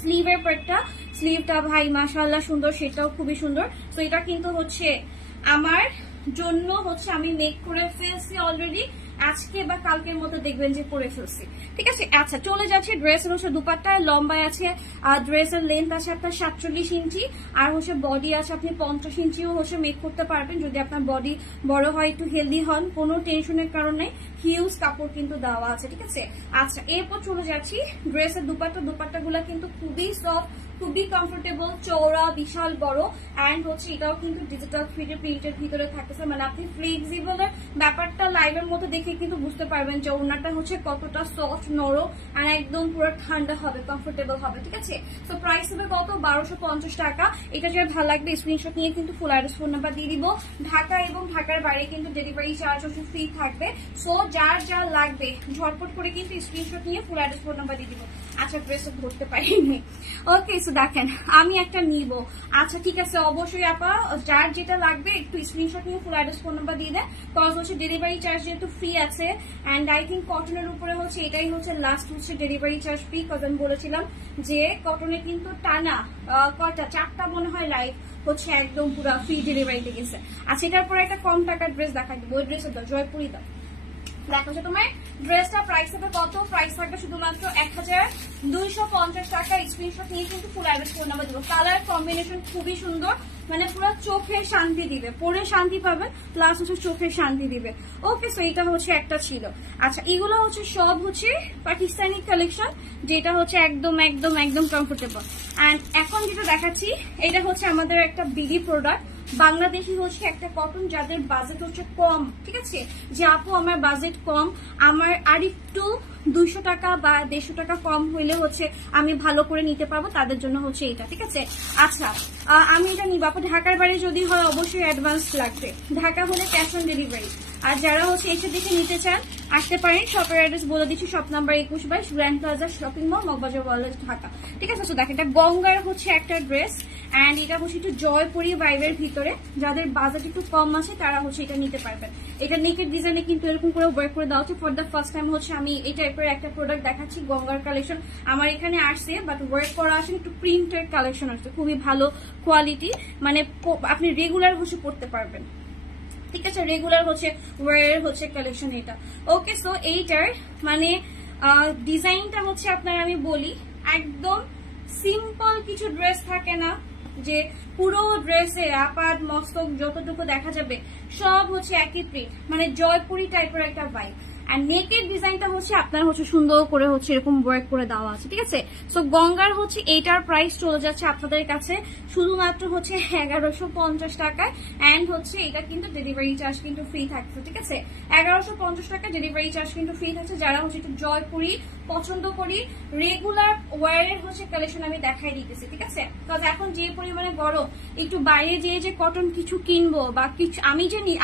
স্লিভের পার্টটা। স্লিভটা ভাই মাশাআল্লাহ সুন্দর, সেটাও খুবই সুন্দর। তো এটা কিন্তু হচ্ছে আমার জন্য হচ্ছে আমি মেক করে ফেলছি অলরেডি, আজকে বা কালকের মতো দেখবেন যে করে ফেলছি। ঠিক আছে, আচ্ছা চলে যাচ্ছে ড্রেসের হচ্ছে দুপাট্টা। লম্বায় আছে, আর ড্রেসের লেন্থ আছে আপনার 47 ইঞ্চি, আর হচ্ছে বডি আছে আপনি 50 ইঞ্চিও হচ্ছে মেক করতে পারবেন যদি আপনার বডি বড় হয়, একটু হেলদি হন, কোনো টেনশনের কারণ নেই। হিউজ কাপড় কিন্তু দেওয়া আছে। ঠিক আছে, আচ্ছা এরপর চলে যাচ্ছি ড্রেসের দুপাট্টাগুলো কিন্তু খুবই সফট, খুবই কমফোর্টেবল, চওড়া, বিশাল বড়, অ্যান্ড হচ্ছে এটাও কিন্তু ডিজিটাল 3D প্রিন্টের ভিতরে থাকতেছে, মানে আপনি ফ্লেক্সিবলের ব্যাপারটা লাইভের মধ্যে দেখে কিন্তু বুঝতে পারবেন যে ওনাটা হচ্ছে কতটা সফট, নরম, আর একদম পুরো ঠান্ডা হবে, কমফোর্টেবল হবে। ঠিক আছে, তো প্রাইস হবে কত? 1250 টাকা। এটা যেটা ভালো লাগবে স্ক্রিনশট নিয়ে কিন্তু ফুল অ্যাড্রেস ফোন নাম্বার দিয়ে দিব। ঢাকা এবং ঢাকার বাইরে কিন্তু ডেলিভারি চার্জ হচ্ছে ফ্রি থাকবে। সো যার যা লাগবে ঝটপট করে কিন্তু স্ক্রিনশট নিয়ে ফুল অ্যাড্রেস ফোন নাম্বার দিয়ে দিব। আচ্ছা ড্রেস ধরতে পারিনি। ওকে, সো দেখেন আমি একটা নিব। আচ্ছা ঠিক আছে, অবশ্যই আপা যার যেটা লাগবে একটু স্ক্রিনশট নিয়ে ফুল অ্যাড্রেস ফোন নাম্বার দিয়ে দেয়, কজ হচ্ছে ডেলিভারি চার্জ যেহেতু ফ্রি আছে। অ্যান্ড আই থিঙ্ক কটনের উপরে হচ্ছে এটাই হচ্ছে লাস্ট হচ্ছে ডেলিভারি চার্জ ফ্রি, কজ আমি বলেছিলাম যে কটনে কিন্তু টানা কয়টা 4টা মনে হয় লাইভ হচ্ছে একদম পুরো ফ্রি ডেলিভারিতে গেছে। আচ্ছা এটার পরে একটা কম টাকার ড্রেস দেখা দেবো, ওই ড্রেসের দাও, জয়পুরি দাও। দেখো তোমার ড্রেসটা প্রাইস হবে কত? প্রাইস থাকবে শুধুমাত্র 1250 টাকা। স্ক্রিনশট নিয়ে কিন্তু ফুল অ্যাড্রেস ফোন নাম্বার দেবো। কালার কম্বিনেশন খুবই সুন্দর, মানে পুরো চোখের শান্তি দিবে, পরে শান্তি পাবেন, প্লাস হচ্ছে চোখের শান্তি দিবে। ওকে, সো এটা হচ্ছে একটা ছিল। আচ্ছা এগুলো হচ্ছে সব হচ্ছে পাকিস্তানি কালেকশন, যেটা হচ্ছে একদম একদম একদম কমফোর্টেবল। অ্যান্ড এখন যেটা দেখাচ্ছি এটা হচ্ছে আমাদের একটা বিডি প্রোডাক্ট, বাংলাদেশি হচ্ছে একটা কটন, যাদের বাজেট হচ্ছে কম। ঠিক আছে, যে আপু আমার বাজেট কম, আমার আরেকটু 200 টাকা বা 150 টাকা কম হইলে হচ্ছে আমি ভালো করে নিতে পারবো, তাদের জন্য হচ্ছে এটা। ঠিক আছে, আচ্ছা আমি এটা নিব। আপু ঢাকার বাইরে যদি হয় অবশ্যই অ্যাডভান্স লাগবে, ঢাকা হলে ক্যাশ অন ডেলিভারি। আর যারা হচ্ছে এসে দেখে নিতে চান আসতে পারেন। শপের অ্যাড্রেস বলে দিচ্ছি, shop number 21/22 grand plaza shopping mall, Moghbazar world, Dhaka. ঠিক আছে, তো দেখেন এটা গঙ্গার হচ্ছে একটা ড্রেস, অ্যান্ড এটা হচ্ছে একটু জয়পুরি ভাইবের ভিতরে, যাদের বাজেট একটু কম আছে তারা হচ্ছে এটা নিতে পারবেন। এটা নেকের ডিজাইনে কিন্তু এরকম করে ওয়ার্ক করে দেওয়া হচ্ছে। ফর দ্য ফার্স্ট টাইম হচ্ছে আমি এই টাইপের একটা প্রোডাক্ট দেখাচ্ছি, গঙ্গার কালেকশন আমার এখানে আসছে, বাট ওয়ার্ক করা আসে একটু প্রিন্টের কালেকশন আসছে, খুবই ভালো কোয়ালিটি, মানে আপনি রেগুলার হচ্ছে পড়তে পারবেন। ঠিক আছে, রেগুলার হচ্ছে ওয়ার হচ্ছে কালেকশন এটা। ওকে, সো এইটার মানে ডিজাইনটা হচ্ছে আপনার আমি বলি একদম সিম্পল কিছু ড্রেস থাকে না যে পুরো ড্রেসে আপাত মস্তক যতটুকু দেখা যাবে সব হচ্ছে একই প্রিন্ট, মানে জয়পুরি টাইপের একটা ভাইব। আর নেকের ডিজাইনটা হচ্ছে আপনার হচ্ছে সুন্দর করে হচ্ছে এরকম ওয়ার্ক করে দেওয়া আছে। ঠিক আছে, সো গঙ্গার হচ্ছে এইটার প্রাইস চলে যাচ্ছে আপনাদের কাছে শুধুমাত্র হচ্ছে 1150 টাকায়, অ্যান্ড হচ্ছে এটা কিন্তু ডেলিভারি চার্জ কিন্তু ফ্রি থাকছে। ঠিক আছে, 1150 টাকা ডেলিভারি চার্জ কিন্তু ফ্রি থাকছে। যারা হচ্ছে একটু জয়পুরি পছন্দ করি, রেগুলার ওয়ারের হচ্ছে কালেকশন আমি দেখাই দিতেছি। ঠিক আছে, কারণ এখন যে পরিমাণে গরম, একটু বাইরে যেয়ে যে কটন কিছু কিনবো বা কিছু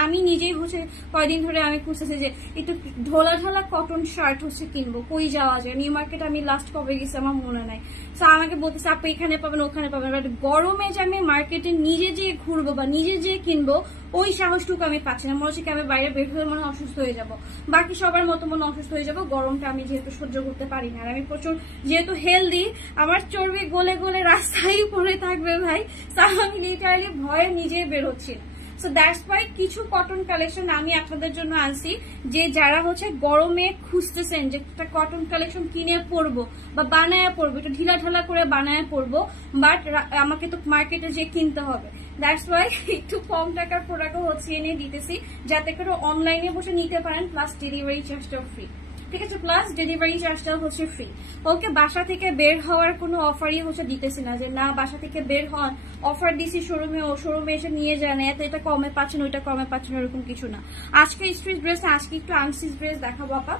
আমি নিজেই হচ্ছে কয়দিন ধরে আমি খুঁজতেছি যে একটু ঢোলা ঢালা কটন শার্ট হচ্ছে কিনবো, কই যাওয়া যায়, নিউ মার্কেট আমি লাস্ট কবে গেছি আমার মনে নাই। তো আমাকে বলতেছে আপনি এখানে পাবেন ওখানে পাবেন, বাট গরমে যে আমি মার্কেটে নিজে যেয়ে ঘুরবো বা নিজে যেয়ে কিনবো ওই সাহসটুকু আমি পাচ্ছি না। মনে হচ্ছে কি আমি বাইরে বের হয়ে মনে অসুস্থ হয়ে যাবো, বাকি সবার মতো মনে অসুস্থ হয়ে যাবো। গরমটা আমি যেহেতু সহ্য করতে পারি না, আর আমি প্রচুর যেহেতু হেলদি, আমার চর্বি গলে গলে রাস্তায় পড়ে থাকবে ভাই, তা আমি লিটারালি ভয়ে নিজেই বের হচ্ছি না। সো দ্যাটস ওয়াই কিছু কটন কালেকশন আমি আপনাদের জন্য আনছি, যে যারা হচ্ছে গরমে খুঁজতেছেন যে একটা কটন কালেকশন কিনে পরবো বা বানায় পরবো, একটু ঢিলা ঢালা করে বানায় পরবো, বাট আমাকে তো মার্কেটে যে কিনতে হবে। দ্যাটস ওয়াই একটু কম টাকার প্রোডাক্টও হচ্ছে এনে দিতেছি, যাতে করে অনলাইনে বসে নিতে পারেন, প্লাস ডেলিভারি চার্জটাও ফ্রি। ঠিক আছে, প্লাস ডেলিভারি চার্জটাও হচ্ছে ফ্রি। ওকে, বাসা থেকে বের হওয়ার কোনো অফারই হচ্ছে দিতেছি না, যে না বাসা থেকে বের হন অফার দিছি শোরুমে, ও শোরুমে এসে নিয়ে যান, এত এটা কমে পাচ্ছেন ওইটা কমে পাচ্ছেন, এরকম কিছু না। আজকে স্ট্রিট ড্রেস, আজকে একটু আনস্টিচ ড্রেস দেখাবো আপা।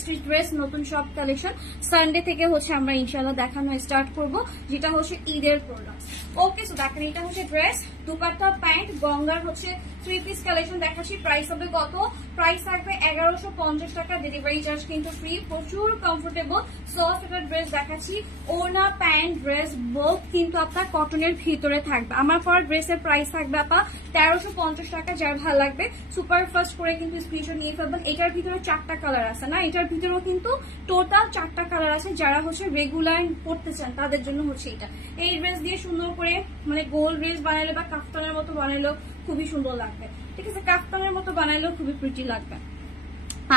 স্ট্রিট ড্রেস নতুন সব কালেকশন সানডে থেকে হচ্ছে আমরা ইনশাল্লাহ দেখানো স্টার্ট করব, যেটা হচ্ছে ঈদের প্রোডাক্ট। ওকে, সো দেখেন এটা হচ্ছে ড্রেস, দুপাট্টা প্যান্ট, গঙ্গার হচ্ছে 3 পিস কালেকশন দেখাচ্ছি। প্রাইস হবে কত? প্রাইস থাকবে 1150 টাকা, ডেলিভারি চার্জ কিন্তু ফ্রি, প্রচুর কমফোর্টেবল সফট একটা ড্রেস দেখাচ্ছি। ওনা প্যান্ট ড্রেস বোথ কিন্তু আপনার কটনের ভিতরে থাকবে। আমার পর ড্রেসের প্রাইস থাকবে আপা 1350 টাকা। যার ভালো লাগবে সুপার ফাস্ট করে কিন্তু স্ক্রিনশট নিয়ে ফেলবেন। এটার ভিতরে 4টা কালার আছে না, এটার ভিতরেও কিন্তু টোটাল 4টা কালার আছে। যারা হচ্ছে রেগুলার পড়তে চান তাদের জন্য হচ্ছে এটা। এই ড্রেস দিয়ে সুন্দর করে মানে গোল ড্রেস বানাইলে বা কাফতানের মতো বানাইলেও খুবই সুন্দর লাগবে। ঠিক আছে, কাফতানের মতো বানাইলেও খুবই প্রিটি লাগবে।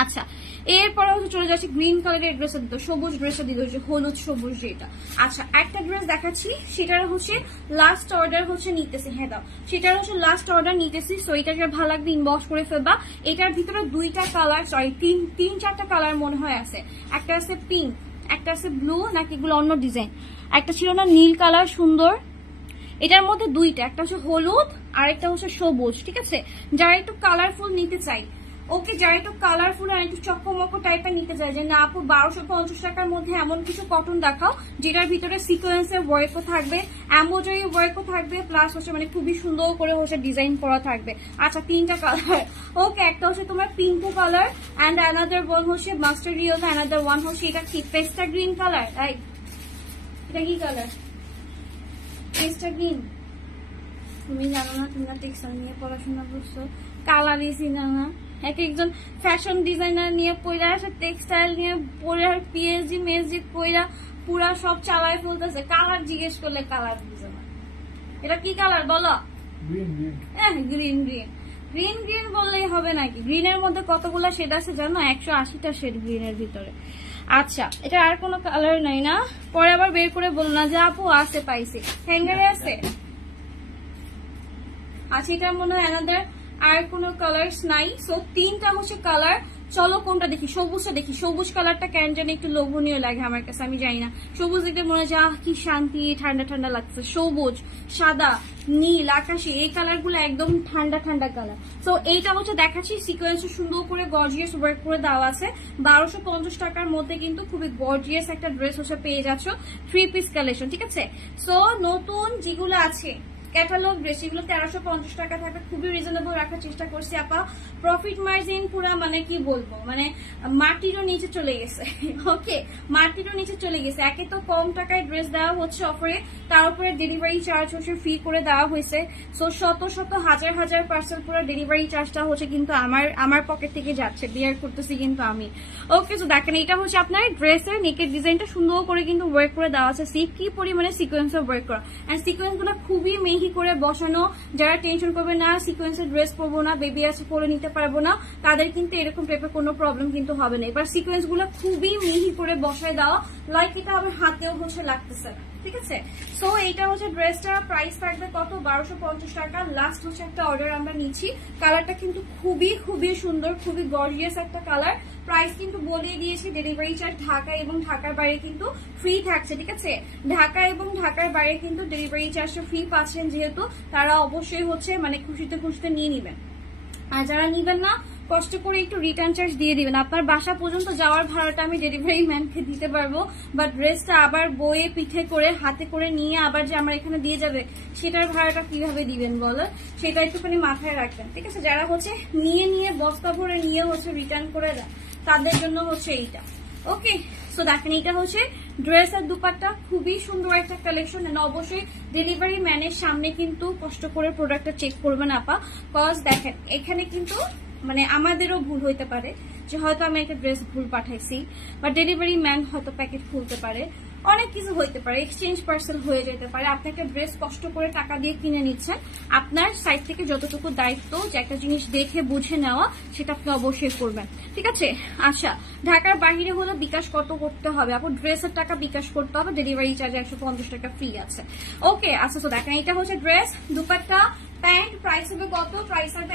আচ্ছা, এরপরে হচ্ছে চলে যাচ্ছি গ্রিন কালারের ড্রেসটা দিত, সবুজ ড্রেসটা দিত, যে হলুদ সবুজ যেটা। আচ্ছা, একটা ড্রেস দেখাচ্ছি, সেটার হচ্ছে লাস্ট অর্ডার হচ্ছে নিতেছি। হ্যাঁ দাও, সেটার হচ্ছে লাস্ট অর্ডার নিতেছি। সো এটা ভালো লাগবে ইনবক্স করে ফেলবা। এটার ভিতরে 2টা কালার, সরি 3-4টা কালার মনে হয় আছে। একটা আছে পিঙ্ক, একটা আছে ব্লু, নাকি এগুলো অন্য ডিজাইন, একটা ছিল না নীল কালার সুন্দর। এটার মধ্যে 2টা, একটা হচ্ছে হলুদ আর একটা হচ্ছে সবুজ। ঠিক আছে, যারা একটু কালারফুল নিতে চাই, ওকে, যারা একটু কালারফুল আর একটু চকমকো টাইপের নিতে চাই, যে না আপু 1250 টাকার মধ্যে এমন কিছু কটন দেখাও যেটার ভিতরে সিকোয়েন্সের ওয়ার্কও থাকবে, এমব্রয়ডারি ওয়ার্কও থাকবে, প্লাস হচ্ছে মানে খুবই সুন্দর করে হচ্ছে ডিজাইন করা থাকবে। আচ্ছা, 3টা কালার। ওকে, একটা হচ্ছে তোমার pink colour, and another one হচ্ছে মাস্টার্ড ইয়েলো, অ্যানাদার ওয়ান হচ্ছে এটা কি পেস্টা গ্রিন কালার, রাইট? এটা কি কালার? পেস্টা গ্রিন। তুমি জানো না, তোমরা টেক্সটাইল নিয়ে পড়াশোনা করছো, কালারই চিনো না। এক একজন ফ্যাশন ডিজাইনার নিয়ে পড়ে আসে, টেক্সটাইল নিয়ে পড়ে আর পিএইচডি মেএইচডি কইরা পুরা সব চালায় ফেলতেছে, কালার জিজ্ঞেস করলে কালার বুঝে না। এটা কি কালার বলো? গ্রিন গ্রিন গ্রিন গ্রিন বললেই হবে নাকি? গ্রিনের মধ্যে কতগুলো শেড আছে জানো? 180টা শেড গ্রিনের ভিতরে। আচ্ছা, এটা আর কোনো কালার নাই না? পরে আবার বের করে বল না যে আপু আছে পাইছি, হ্যাঙ্গারে আছে। আচ্ছা, এটার মনে হয় অ্যানাদার আর কোনো কালার্স নাই। সো 3টা হচ্ছে কালার। চলো কোনটা দেখি, সবুজটা দেখি। সবুজ কালারটা কেন জানি একটু লোভনীয় লাগে আমার কাছে, আমি জানি না। সবুজ দেখতে মনে হয় কি শান্তি, ঠান্ডা ঠান্ডা লাগছে। সবুজ, সাদা, নীল, আকাশি, এই কালারগুলো একদম ঠান্ডা ঠান্ডা কালার। সো এইটা হচ্ছে দেখাচ্ছি, সিকোয়েন্স সুন্দর করে গর্জিয়াস ওয়ার্ক করে দেওয়া আছে। 1250 টাকার মধ্যে কিন্তু খুবই গর্জিয়াস একটা ড্রেস হচ্ছে পেয়ে যাচ্ছ, 3 পিস কালেকশন। ঠিক আছে, সো নতুন যেগুলো আছে ক্যাটালগ ড্রেস, এগুলো 1350 টাকা থাকবে। খুবই রিজনেবল রাখার চেষ্টা করছি আপা। প্রফিট মার্জিন পুরা মানে কি বলবো, মানে মাটিরও নিচে চলে গেছে। ওকে, মাটিরও নিচে চলে গেছে। একে তো কম টাকায় ড্রেস দেওয়া হচ্ছে অফারে, তার উপরে ডেলিভারি চার্জ হচ্ছে ফ্রি করে দেওয়া হয়েছে। সো শত শত হাজার হাজার পার্সেল পুরো ডেলিভারি চার্জটা হচ্ছে কিন্তু আমার পকেট থেকে যাচ্ছে, বিয়ার করতেছি কিন্তু আমি। ওকে, সো দেখেন এটা হচ্ছে আপনার ড্রেসের নেকের ডিজাইনটা সুন্দর করে কিন্তু ওয়ার্ক করে দেওয়া আছে। কি পরিমাণে সিকোয়েন্সের ওয়ার্ক করা, এন্ড সিকোয়েন্স গুলো খুবই মেহি করে বসানো। যারা টেনশন করবে না সিকোয়েন্সের ড্রেস পরবো না, বেবি আছে পরে নিতে পারবো না, তাদের কিন্তু এরকম টাইপের কোনো প্রবলেম কিন্তু হবে না। এবার সিকোয়েন্স গুলো খুবই মিহি করে বসায় দেওয়া, লাইক এটা আমার হাতেও হচ্ছে লাগতেছে না। ঠিক আছে, সো এইটা হচ্ছে ড্রেসটা প্রাইস থাকবে কত? 1250 টাকা। লাস্ট হচ্ছে একটা অর্ডার আমরা নিচ্ছি। কালারটা কিন্তু খুবই খুবই সুন্দর, খুবই গর্জিয়াস একটা কালার। প্রাইস কিন্তু বলিয়ে দিয়েছি, ডেলিভারি চার্জ ঢাকা এবং ঢাকার বাইরে কিন্তু ফ্রি থাকছে। ঠিক আছে, ঢাকা এবং ঢাকার বাইরে কিন্তু ডেলিভারি চার্জটা ফ্রি পাচ্ছেন, যেহেতু তারা অবশ্যই হচ্ছে মানে খুশিতে খুশিতে নিয়ে নিবেন। আর যারা নিবেন না কষ্ট করে একটু রিটার্ন চার্জ দিয়ে দিবেন। আপনার বাসা পর্যন্ত যাওয়ার ভাড়াটা আমি ডেলিভারি ম্যানকে দিতে পারবো, বাট ড্রেসটা আবার বয়ে পিঠে করে হাতে করে নিয়ে আবার যে আমার এখানে দিয়ে যাবে সেটার ভাড়াটা কিভাবে দিবেন বলো, সেটা একটুখানি মাথায় রাখবেন, ঠিক আছে? যারা হচ্ছে নিয়ে বস্তা ভরে নিয়ে হচ্ছে রিটার্ন করে দেয় তাদের জন্য হচ্ছে এইটা। ওকে, সো দেখেন এটা হচ্ছে ড্রেসের দুপাট্টা, খুবই সুন্দর একটা কালেকশন। অবশ্যই ডেলিভারি ম্যানের সামনে কিন্তু কষ্ট করে প্রোডাক্টটা চেক করবেন আপা, কজ দেখেন এখানে কিন্তু মানে আমাদেরও ভুল হইতে পারে যে হয়তো আমি একটা ড্রেস ভুল পাঠাইছি, বা ডেলিভারি ম্যান হয়তো প্যাকেট খুলতে পারে, অনেক কিছু হইতে পারে, এক্সচেঞ্জ পার্সেল হয়ে যেতে পারে। আপনি একটা ড্রেস কষ্ট করে টাকা দিয়ে কিনে নিচ্ছেন, আপনার সাইড থেকে যতটুকু দায়িত্ব যে একটা জিনিস দেখে বুঝে নেওয়া সেটা আপনি অবশ্যই করবেন, ঠিক আছে? আচ্ছা, ঢাকার বাইরে হলে বিকাশ কত করতে হবে আপু? ড্রেসের টাকা বিকাশ করতে হবে, ডেলিভারি চার্জ 150 টাকা ফ্রি আছে। ওকে, আচ্ছা, তো দেখেন এটা হচ্ছে ড্রেস, দুপাট্টা, প্যান্ট, প্রাইস হবে কত? প্রাইস হবে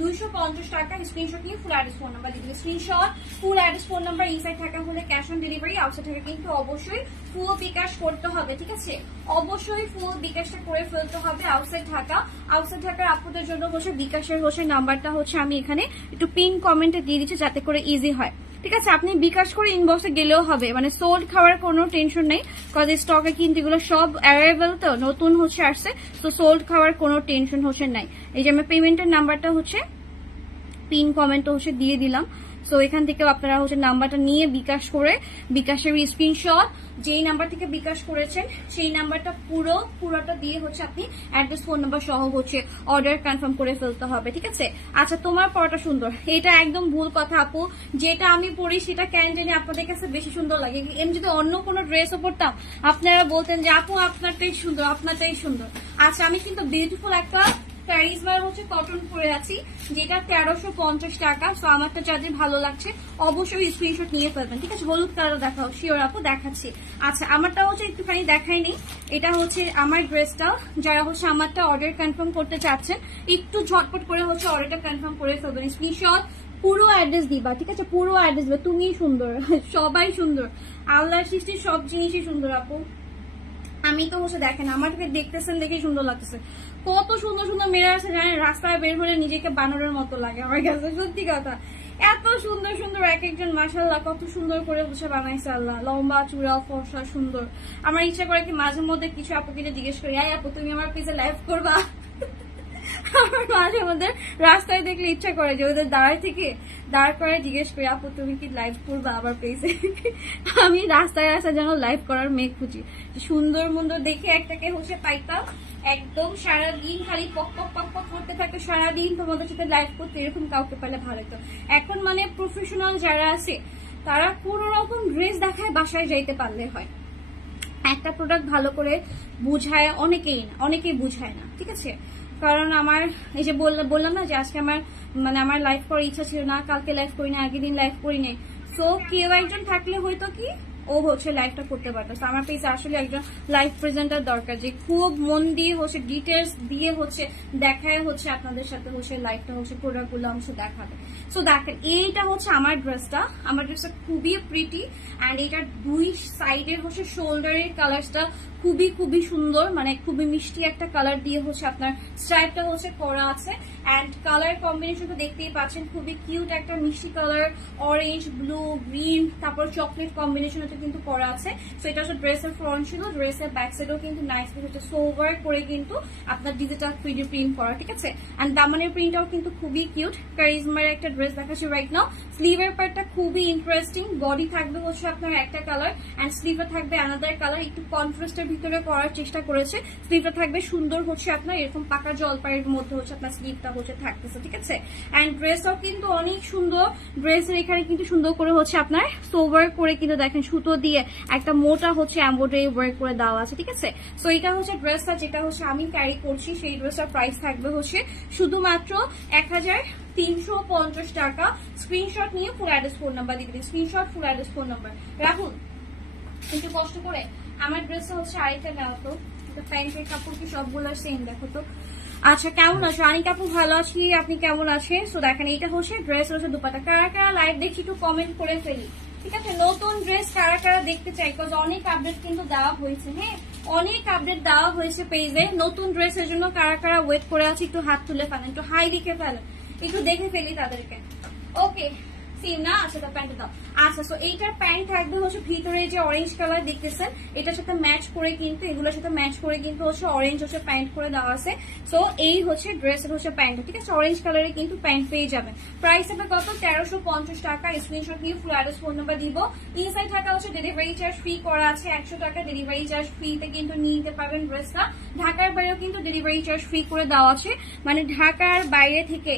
1250 টাকা। স্ক্রিনশট নিয়ে ফুল অ্যাড্রেস ফোন নাম্বার দিয়ে দিবে, screenshot full address phone number, inside থাকা হলে ক্যাশ অন ডেলিভারি, আউটসাইড থাকা কিন্তু অবশ্যই ফুল বিকাশ করতে হবে, ঠিক আছে? অবশ্যই ফুল বিকাশটা করে ফেলতে হবে। আউটসাইড ঢাকার আপনাদের জন্য হচ্ছে বিকাশের হচ্ছে নাম্বারটা হচ্ছে আমি এখানে একটু পিন কমেন্টে দিয়ে দিচ্ছি যাতে করে ইজি হয়, ঠিক আছে? আপনি বিকাশ করে ইনবক্সে গেলেও হবে, মানে সোল্ড খাওয়ার কোনো টেনশন নেই, কজ স্টকে কিন্তু এগুলো সব অ্যারাইভেল, তো নতুন হচ্ছে আসছে, তো সোল্ড খাওয়ার কোনো টেনশন হচ্ছে নাই। এই যে আমি পেমেন্টের নাম্বারটা হচ্ছে পিন কমেন্ট হচ্ছে দিয়ে দিলাম, সো এখান থেকে আপনারা হচ্ছে নাম্বারটা নিয়ে বিকাশ করে, বিকাশের স্ক্রিনশট যেই নাম্বার থেকে বিকাশ করেছেন সেই নাম্বারটা পুরোটা দিয়ে হচ্ছে আপনি অ্যাড্রেস ফোন নাম্বার সহ হচ্ছে অর্ডার কনফার্ম করে ফেলতে হবে, ঠিক আছে? আচ্ছা, তোমার পরাটা সুন্দর, এটা একদম ভুল কথা আপু, যেটা আমি পরি সেটা কেন জানি আপনাদের কাছে বেশি সুন্দর লাগে। আমি যদি অন্য কোনো ড্রেসও পরতাম আপনারা বলতেন যে আপু আপনারটাই সুন্দর, আপনারটাই সুন্দর। আচ্ছা, আমি কিন্তু বিউটিফুল একটা কারিজমার হচ্ছে কটন পরে আছি, যেটা 1350 টাকা। সো আমারটা যাদের ভালো লাগছে অবশ্যই স্ক্রিনশট নিয়ে ফেলবেন, ঠিক আছে? হলুদ কালার দেখাও, শিওর আপু দেখাচ্ছি। আচ্ছা, আমারটা হচ্ছে একটুখানি দেখাই নেই, এটা হচ্ছে আমার ড্রেসটা। যারা হচ্ছে আমারটা অর্ডার কনফার্ম করতে চাচ্ছেন একটু ঝটপট করে হচ্ছে অর্ডারটা কনফার্ম করে ফেলবেন, স্ক্রিনশট পুরো অ্যাড্রেস দিবা, ঠিক আছে? পুরো অ্যাড্রেস দিবা, তুমি সুন্দর, সবাই সুন্দর, আল্লাহর সৃষ্টির সব জিনিসই সুন্দর আপু। আমি তো হচ্ছে দেখেন আমাকে দেখতেছেন দেখেই সুন্দর লাগতেছে, কত সুন্দর সুন্দর মেয়েরা আছে জানেন, রাস্তায় বের হলে নিজেকে বানরের মতো লাগে আমার কাছে, সত্যি কথা। এত সুন্দর সুন্দর এক একজন, মাশাআল্লাহ, কত সুন্দর করে হচ্ছে বানাইছে আল্লাহ, লম্বা চূড়া ফর্সা সুন্দর। আমার ইচ্ছা করে কি মাঝে মধ্যে কিছু আপুকে জিজ্ঞেস করি, আই আপু তুমি আমার পেজে লাইভ করবা? আমার মাঝে মধ্যে রাস্তায় দেখলে ইচ্ছা করে যে ওদের দাঁড় করে জিজ্ঞেস করি, আপু তুমি কি লাইভ করবা আবার পেজে? আমি রাস্তায় যেন লাইভ করার মেঘ খুঁজি, সুন্দর মুন্দর দেখে একটাকে হচ্ছে পাইতাম, একদম সারাদিন খালি পক পক পক পক করতে থাকে সারাদিন, তোমাদের সাথে লাইভ করতে এরকম কাউকে পেলে ভালো হতো। এখন মানে প্রফেশনাল যারা আছে তারা কোনো রকম ড্রেস দেখায় বাসায় যাইতে পারলে হয়, একটা প্রোডাক্ট ভালো করে বুঝায় অনেকেই বুঝায় না, ঠিক আছে? কারণ আমার এই যে বললাম না যে আজকে আমার লাইভ করার ইচ্ছা ছিল না, কালকে লাইভ করি না, আগের দিন লাইভ করি নাই, সো কেউ একজন থাকলে হয়তো কি ও হচ্ছে লাইভটা করতে পারতো। আমার পেজে আসলে একজন লাইভ প্রেজেন্টার দরকার, যে খুব মন দিয়ে হচ্ছে ডিটেলস দিয়ে হচ্ছে দেখায় হচ্ছে আপনাদের সাথে হচ্ছে লাইভটা হচ্ছে প্রোডাক্টগুলো অংশ দেখাবে। সো দেখেন এইটা হচ্ছে আমার ড্রেসটা খুবই প্রিটি, অ্যান্ড এটার দুই সাইডের হচ্ছে শোল্ডারের কালারটা খুবই সুন্দর, মানে খুবই মিষ্টি একটা কালার দিয়ে হচ্ছে আপনার স্ট্রাইপটা হচ্ছে করা আছে, অ্যান্ড কালার কম্বিনেশন তো দেখতেই পাচ্ছেন, খুবই কিউট একটা মিষ্টি কালার, অরেঞ্জ, ব্লু, গ্রিন, তারপর চকলেট কম্বিনেশনটা কিন্তু করা আছে। সো এটা হচ্ছে ড্রেসের ফ্রন্ট ছিল, ড্রেসের ব্যাক সাইডও কিন্তু নাইসলি হচ্ছে সোভার করে কিন্তু আপনার ডিজিটাল 3D প্রিন্ট করা, ঠিক আছে? অ্যান্ড দামানের প্রিন্টটাও কিন্তু খুবই কিউট, কারিজমার একটা ড্রেস দেখাচ্ছি রাইট নাও। স্লিভের পার্টটা খুবই ইন্টারেস্টিং, বডি থাকবে হচ্ছে আপনার একটা কালার, অ্যান্ড স্লিভে থাকবে আনাদার কালার, একটু কন্ট্রাস্টের ভিতরে করার চেষ্টা করেছে। স্লিভটা থাকবে সুন্দর হচ্ছে আপনার এরকম পাকা জলপাইয়ের মধ্যে হচ্ছে আপনার স্লিভটা হচ্ছে থাকতেছে, ঠিক আছে? অ্যান্ড ড্রেসটাও কিন্তু অনেক সুন্দর, ড্রেসের এখানে কিন্তু সুন্দর করে হচ্ছে আপনার সোভার করে কিন্তু দেখেন সুতো দিয়ে একটা মোটা হচ্ছে এমব্রয়ডারি ওয়ার্ক করে দেওয়া আছে, ঠিক আছে? সো এটা হচ্ছে ড্রেসটা যেটা হচ্ছে আমি ক্যারি করছি, সেই ড্রেসটার প্রাইস থাকবে হচ্ছে শুধুমাত্র 1350 টাকা। স্ক্রিনশট নিয়ে ফুল অ্যাড্রেস ফোন নাম্বার দিয়ে দিবেন, screenshot full address phone number. Rahul একটু কষ্ট করে আমার ড্রেসটা হচ্ছে আরেকটা নেওয়া তো, প্যান্টের কাপড় কি সবগুলো সেম দেখো তো। আচ্ছা, কেমন আছো আনি কাপড়? ভালো আছি, আপনি কেমন আছেন? সো দেখেন এইটা হচ্ছে ড্রেস হচ্ছে দুপাটা, কারা লাইভ দেখি একটু কমেন্ট করে ফেলি, ঠিক আছে? নতুন ড্রেস কারা দেখতে চাই, বিকজ অনেক আপডেট কিন্তু দেওয়া হয়েছে, হ্যাঁ অনেক আপডেট দেওয়া হয়েছে পেজে। নতুন ড্রেসের জন্য কারা ওয়েট করে আছে একটু হাত তুলে ফেলেন, একটু হাই লিখে ফেলেন, একটু দেখে ফেলি তাদেরকে। ওকে সেম না? আচ্ছা প্যান্টটা দাও। আচ্ছা সো এইটার প্যান্ট থাকবে হচ্ছে ভিতরে যে অরেঞ্জ কালার দেখতেছেন এটার সাথে ম্যাচ করে, কিন্তু এগুলোর সাথে ম্যাচ করে কিন্তু হচ্ছে অরেঞ্জ হচ্ছে প্যান্ট করে দেওয়া আছে। সো এই হচ্ছে ড্রেসের হচ্ছে প্যান্ট, ঠিক আছে? অরেঞ্জ কালারে কিন্তু প্যান্ট পেয়ে যাবেন। প্রাইস হবে কত? 1350 টাকা। স্ক্রিনশট নিয়ে ফুল অ্যাড্রেস ফোন নাম্বার দিব। ইনসাইড টাকা হচ্ছে ডেলিভারি চার্জ ফ্রি করা আছে, 100 টাকা ডেলিভারি চার্জ ফ্রিতে কিন্তু নিতে পারবেন ড্রেসটা। ঢাকার বাইরেও কিন্তু ডেলিভারি চার্জ ফ্রি করে দেওয়া আছে, মানে ঢাকার বাইরে থেকে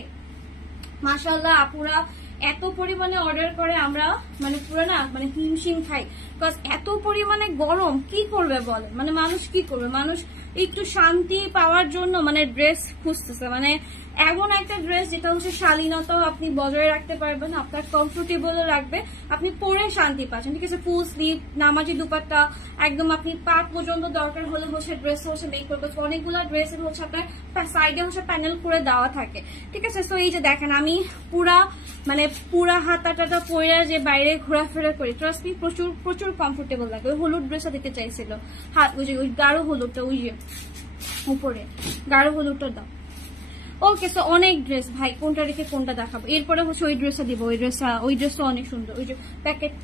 মাশাআল্লাহ আপুরা এত পরিমাণে অর্ডার করে, আমরা মানে পুরো না মানে হিমশিম খাই, বিকজ এত পরিমাণে গরম কি করবে বলে, মানে মানুষ কি করবে, মানুষ একটু শান্তি পাওয়ার জন্য মানে ড্রেস খুঁজতেছে, মানে এমন একটা ড্রেস যেটা হচ্ছে শালীনতাও আপনি বজায় রাখতে পারবেন, আপনার কমফোর্টেবলও রাখবে, আপনি পরে শান্তি পাচ্ছেন, ঠিক আছে? ফুল স্লিভ নামাজি দুপাট্টা একদম আপনি পা পর্যন্ত দরকার হলে হচ্ছে ড্রেস হচ্ছে মেক করবে। অনেকগুলো ড্রেসের হচ্ছে আপনার সাইডে হচ্ছে প্যানেল করে দেওয়া থাকে, ঠিক আছে? সো এই যে দেখেন আমি পুরা হাতাটা পরে যে বাইরে ঘোরাফেরা করি, ট্রাস্ট মি প্রচুর প্রচুর কমফোর্টেবল লাগে। ওই হলুদ ড্রেসটা দিতে চাইছিল, হাত ওই যে ওই গাঢ় হলুদটা, ওই যে উপরে গাঢ় হলুদটা দাও। ওকে সো অনেক ড্রেস ভাই, কোনটা রেখে কোনটা দেখাবো? এরপরে হচ্ছে ওই ড্রেসটা দিব, ওই ড্রেসটা অনেক সুন্দর, ওই যে